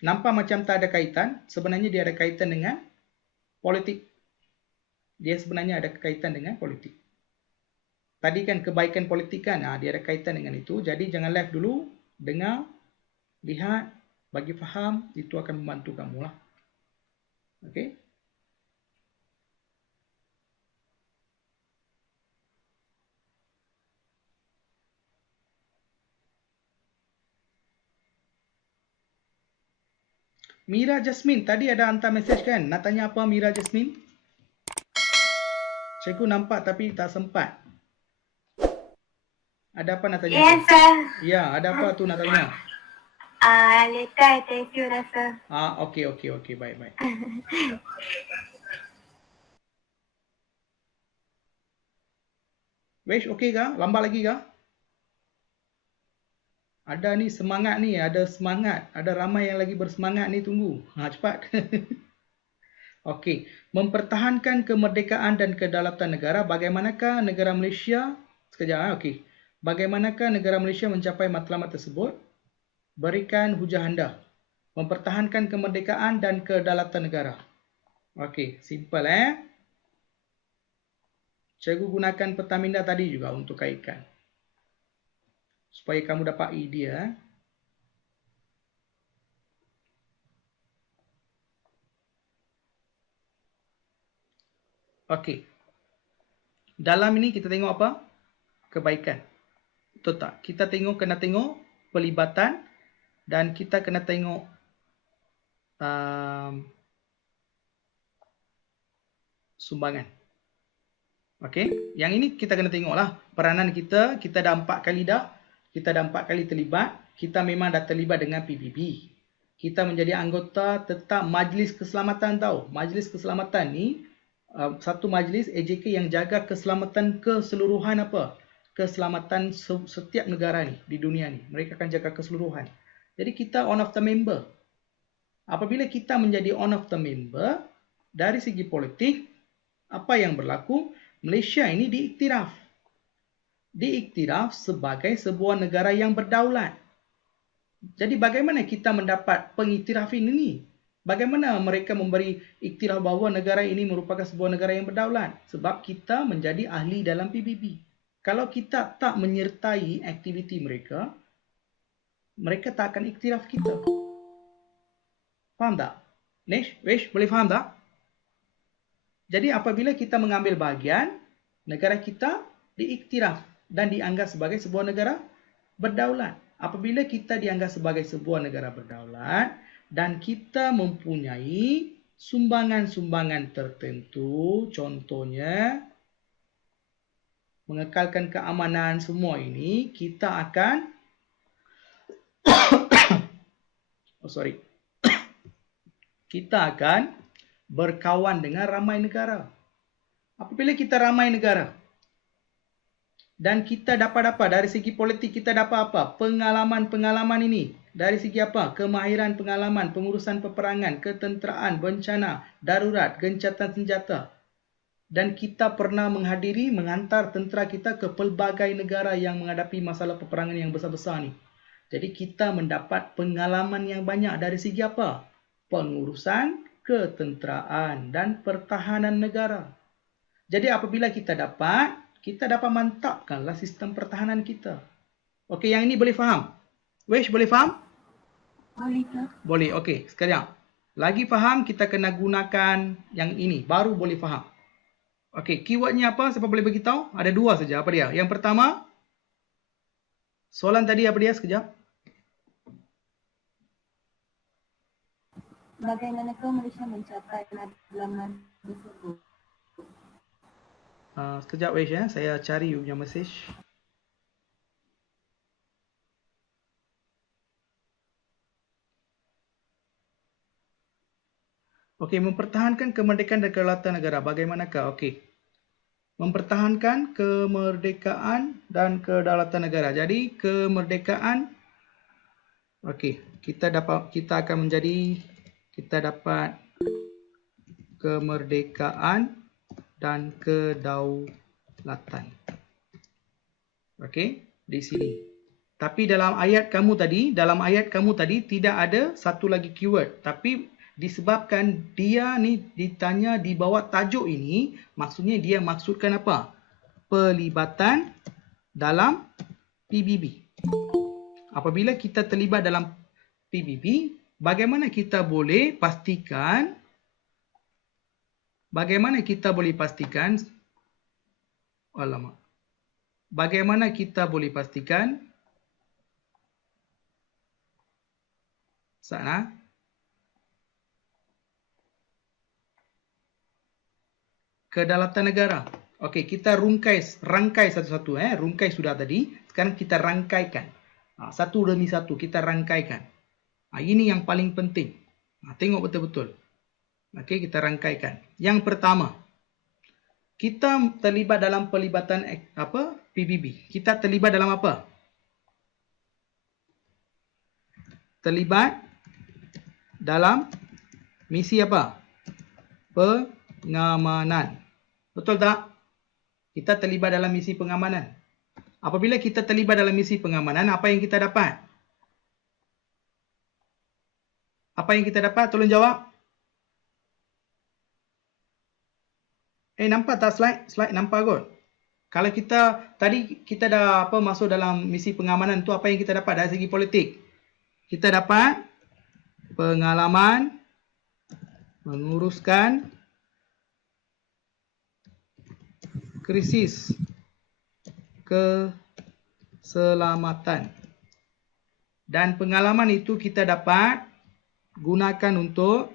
Nampak macam tak ada kaitan. Sebenarnya dia ada kaitan dengan politik. Dia sebenarnya ada kaitan dengan politik. Tadi kan kebaikan politik kan, dia ada kaitan dengan itu. Jadi jangan left dulu, dengar, lihat, bagi faham, itu akan membantu kamu lah. Okey. Mira Jasmine, tadi ada hantar mesej kan? Nak tanya apa Mira Jasmine? Cikgu nampak tapi tak sempat. Ada apa nak tanya? Yes, sir. Ya, ada apa tu nak tanya? Later, thank you, sir. Okey, baik. Wish, okey kah? Lambat lagi kah? Ada ni semangat ni, ada semangat. Ada ramai yang lagi bersemangat ni, tunggu. Cepat. Okey, mempertahankan kemerdekaan dan kedaulatan negara. Bagaimanakah negara Malaysia? Sekejap, okey. Bagaimanakah negara Malaysia mencapai matlamat tersebut? Berikan hujah anda. Mempertahankan kemerdekaan dan kedaulatan negara. Okey, simple Cikgu gunakan peta minda tadi juga untuk kaitkan. Supaya kamu dapat idea. Okey. Dalam ini kita tengok apa? Kebaikan. Betul tak? Kita kena tengok pelibatan dan kita kena tengok sumbangan. Okey, yang ini kita kena tengoklah peranan kita dah 4 kali dah. Kita dah 4 kali terlibat. Kita memang dah terlibat dengan PBB. Kita menjadi anggota tetap Majlis Keselamatan tahu. Majlis Keselamatan ni satu majlis AJK yang jaga keselamatan keseluruhan keselamatan setiap negara ni di dunia ni. Mereka akan jaga keseluruhan. Jadi kita one of the member. Apabila kita menjadi one of the member, dari segi politik, apa yang berlaku? Malaysia ini diiktiraf. Diiktiraf sebagai sebuah negara yang berdaulat. Jadi bagaimana kita mendapat pengiktirafan ini? Bagaimana mereka memberi iktiraf bahawa negara ini merupakan sebuah negara yang berdaulat? Sebab kita menjadi ahli dalam PBB. Kalau kita tak menyertai aktiviti mereka, mereka tak akan iktiraf kita. Faham tak? Wish, boleh faham tak? Jadi apabila kita mengambil bahagian, negara kita diiktiraf dan dianggap sebagai sebuah negara berdaulat. Apabila kita dianggap sebagai sebuah negara berdaulat dan kita mempunyai sumbangan-sumbangan tertentu, contohnya mengekalkan keamanan semua ini, kita akan kita akan berkawan dengan ramai negara. Apabila kita ramai negara dan kita dapat apa dari segi politik, kita dapat apa? Pengalaman-pengalaman ini. Dari segi apa? Kemahiran pengalaman, pengurusan peperangan, ketenteraan, bencana, darurat, gencatan senjata. Dan kita pernah menghadiri, menghantar tentera kita ke pelbagai negara yang menghadapi masalah peperangan yang besar-besar ni. Jadi kita mendapat pengalaman yang banyak dari segi apa? Pengurusan, ketenteraan dan pertahanan negara. Jadi apabila kita dapat mantapkanlah sistem pertahanan kita. Okey, yang ini boleh faham? Wesh, boleh faham? Boleh ke? Boleh. Okey, sekarang lagi faham, kita kena gunakan yang ini, baru boleh faham. Okey, keywordnya apa? Siapa boleh beritahu? Ada dua saja. Apa dia? Yang pertama, soalan tadi apa dia? Sekejap. Bagaimanakah Malaysia mencapai matlamat tersebut? Sekejap Wesh, saya cari you punya message. Okey, mempertahankan kemerdekaan dan kedaulatan negara. Bagaimanakah? Okey. Mempertahankan kemerdekaan dan kedaulatan negara. Jadi kemerdekaan, okey, kita dapat kemerdekaan dan kedaulatan. Okey, di sini. Tapi dalam ayat kamu tadi tidak ada satu lagi keyword. Tapi disebabkan dia ni ditanya di bawah tajuk ini, maksudnya dia maksudkan apa? Pelibatan dalam PBB. Apabila kita terlibat dalam PBB, bagaimana kita boleh pastikan sana kedaulatan negara. Okey, kita rangkai satu-satu. Rungkai sudah tadi. Sekarang kita rangkaikan. Satu demi satu kita rangkaikan. Ini yang paling penting. Tengok betul-betul. Okey, kita rangkaikan. Yang pertama, kita terlibat dalam pelibatan PBB. Kita terlibat dalam apa? Terlibat dalam misi apa? Pengamanan. Betul tak? Kita terlibat dalam misi pengamanan. Apabila kita terlibat dalam misi pengamanan, apa yang kita dapat? Apa yang kita dapat? Tolong jawab. Nampak tak slide? Slide nampak kot? Kalau tadi kita dah masuk dalam misi pengamanan tu, apa yang kita dapat dari segi politik? Kita dapat pengalaman menguruskan krisis keselamatan. Dan pengalaman itu kita dapat gunakan untuk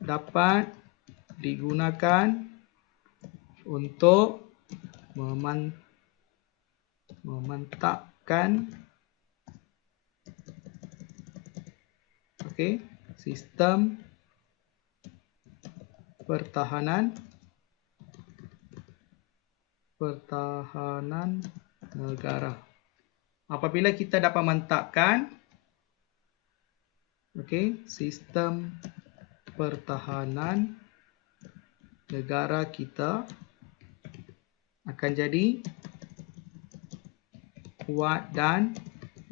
dapat digunakan untuk memantapkan sistem pertahanan negara. Apabila kita dapat mantapkan sistem pertahanan negara kita akan jadi kuat dan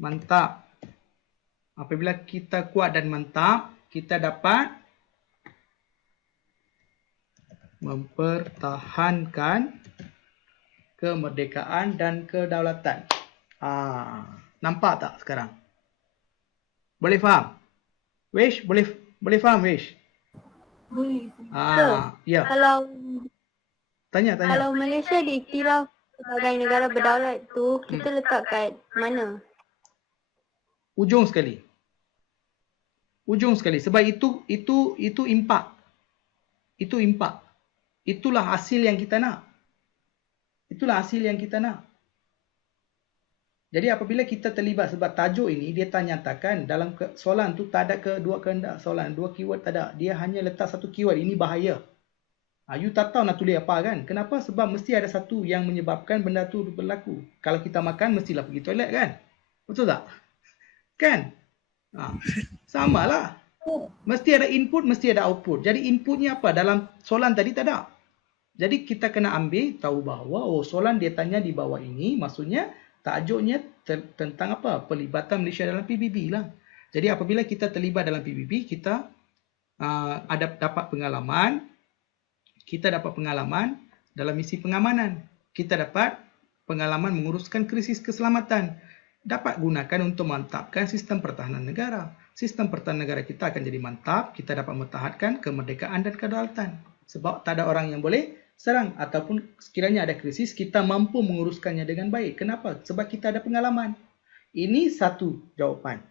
mantap. Apabila kita kuat dan mantap, kita dapat mempertahankan kemerdekaan dan kedaulatan. Nampak tak sekarang? Boleh faham? Wish, boleh faham Wish? Boleh. Ya. Tanya. Kalau Malaysia diiktiraf sebagai negara berdaulat tu, kita letak kat mana? Ujung sekali. Ujung sekali. Sebab itu impak. Itu impak. Itulah hasil yang kita nak. Itulah hasil yang kita nak. Jadi apabila kita terlibat, sebab tajuk ini dia tak nyatakan dalam soalan tu tak ada kedua kehendak soalan, dua keyword tak ada. Dia hanya letak satu keyword, ini bahaya. You tak tahu nak tulis apa kan? Kenapa? Sebab mesti ada satu yang menyebabkan benda tu berlaku. Kalau kita makan mestilah pergi toilet kan? Betul tak? Kan? Sama lah. Mesti ada input, mesti ada output. Jadi inputnya apa? Dalam soalan tadi tak ada. Jadi kita kena ambil tahu bahawa soalan dia tanya di bawah ini, maksudnya tajuknya tentang apa? Pelibatan Malaysia dalam PBB lah. Jadi apabila kita terlibat dalam PBB, kita dapat pengalaman. Kita dapat pengalaman dalam misi pengamanan. Kita dapat pengalaman menguruskan krisis keselamatan. Dapat gunakan untuk mantapkan sistem pertahanan negara. Sistem pertahanan negara kita akan jadi mantap. Kita dapat mentahatkan kemerdekaan dan kedaulatan. Sebab tak ada orang yang boleh serang. Ataupun sekiranya ada krisis, kita mampu menguruskannya dengan baik. Kenapa? Sebab kita ada pengalaman. Ini satu jawapan.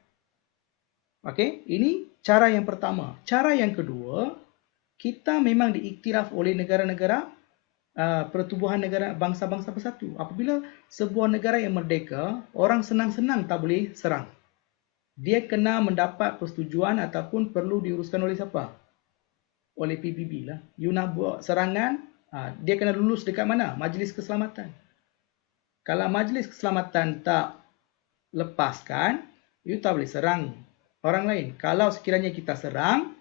Okey, ini cara yang pertama. Cara yang kedua, kita memang diiktiraf oleh negara-negara pertubuhan negara bangsa-bangsa bersatu. Apabila sebuah negara yang merdeka, orang senang-senang tak boleh serang. Dia kena mendapat persetujuan ataupun perlu diuruskan oleh siapa? Oleh PBB lah. You nak buat serangan, dia kena lulus dekat mana? Majlis Keselamatan. Kalau Majlis Keselamatan tak lepaskan, you tak boleh serang orang lain. Kalau sekiranya kita serang,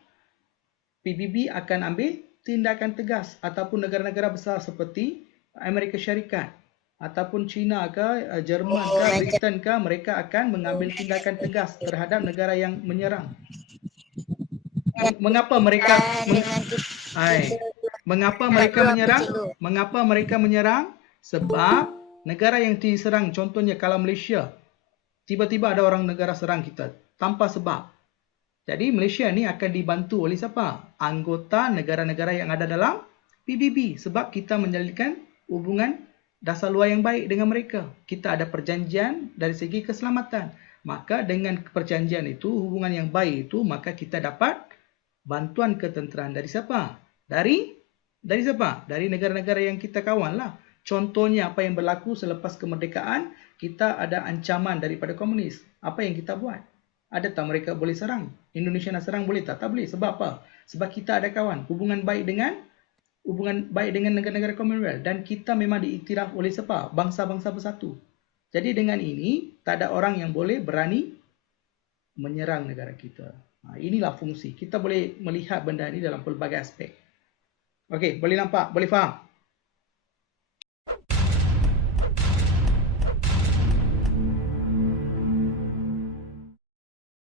PBB akan ambil tindakan tegas, ataupun negara-negara besar seperti Amerika Syarikat ataupun China ke Jerman ke Britain ke, mereka akan mengambil tindakan tegas terhadap negara yang menyerang. Mengapa mereka menyerang? Mengapa mereka menyerang? Sebab negara yang diserang, contohnya kalau Malaysia, tiba-tiba ada orang negara serang kita tanpa sebab. Jadi Malaysia ni akan dibantu oleh siapa? Anggota negara-negara yang ada dalam PBB. Sebab kita menjalinkan hubungan dasar luar yang baik dengan mereka. Kita ada perjanjian dari segi keselamatan. Maka dengan perjanjian itu, hubungan yang baik itu, maka kita dapat bantuan ketenteraan dari siapa? Dari siapa? Dari negara-negara yang kita kawan lah. Contohnya apa yang berlaku selepas kemerdekaan, kita ada ancaman daripada komunis. Apa yang kita buat? Ada tak mereka boleh serang? Indonesia nak serang boleh tak? Tak boleh. Sebab apa? Sebab kita ada kawan. Hubungan baik dengan negara-negara Commonwealth. Dan kita memang diiktiraf oleh siapa? Bangsa-bangsa bersatu. Jadi dengan ini, tak ada orang yang boleh berani menyerang negara kita. Inilah fungsi. Kita boleh melihat benda ini dalam pelbagai aspek. Okey, boleh nampak? Boleh faham?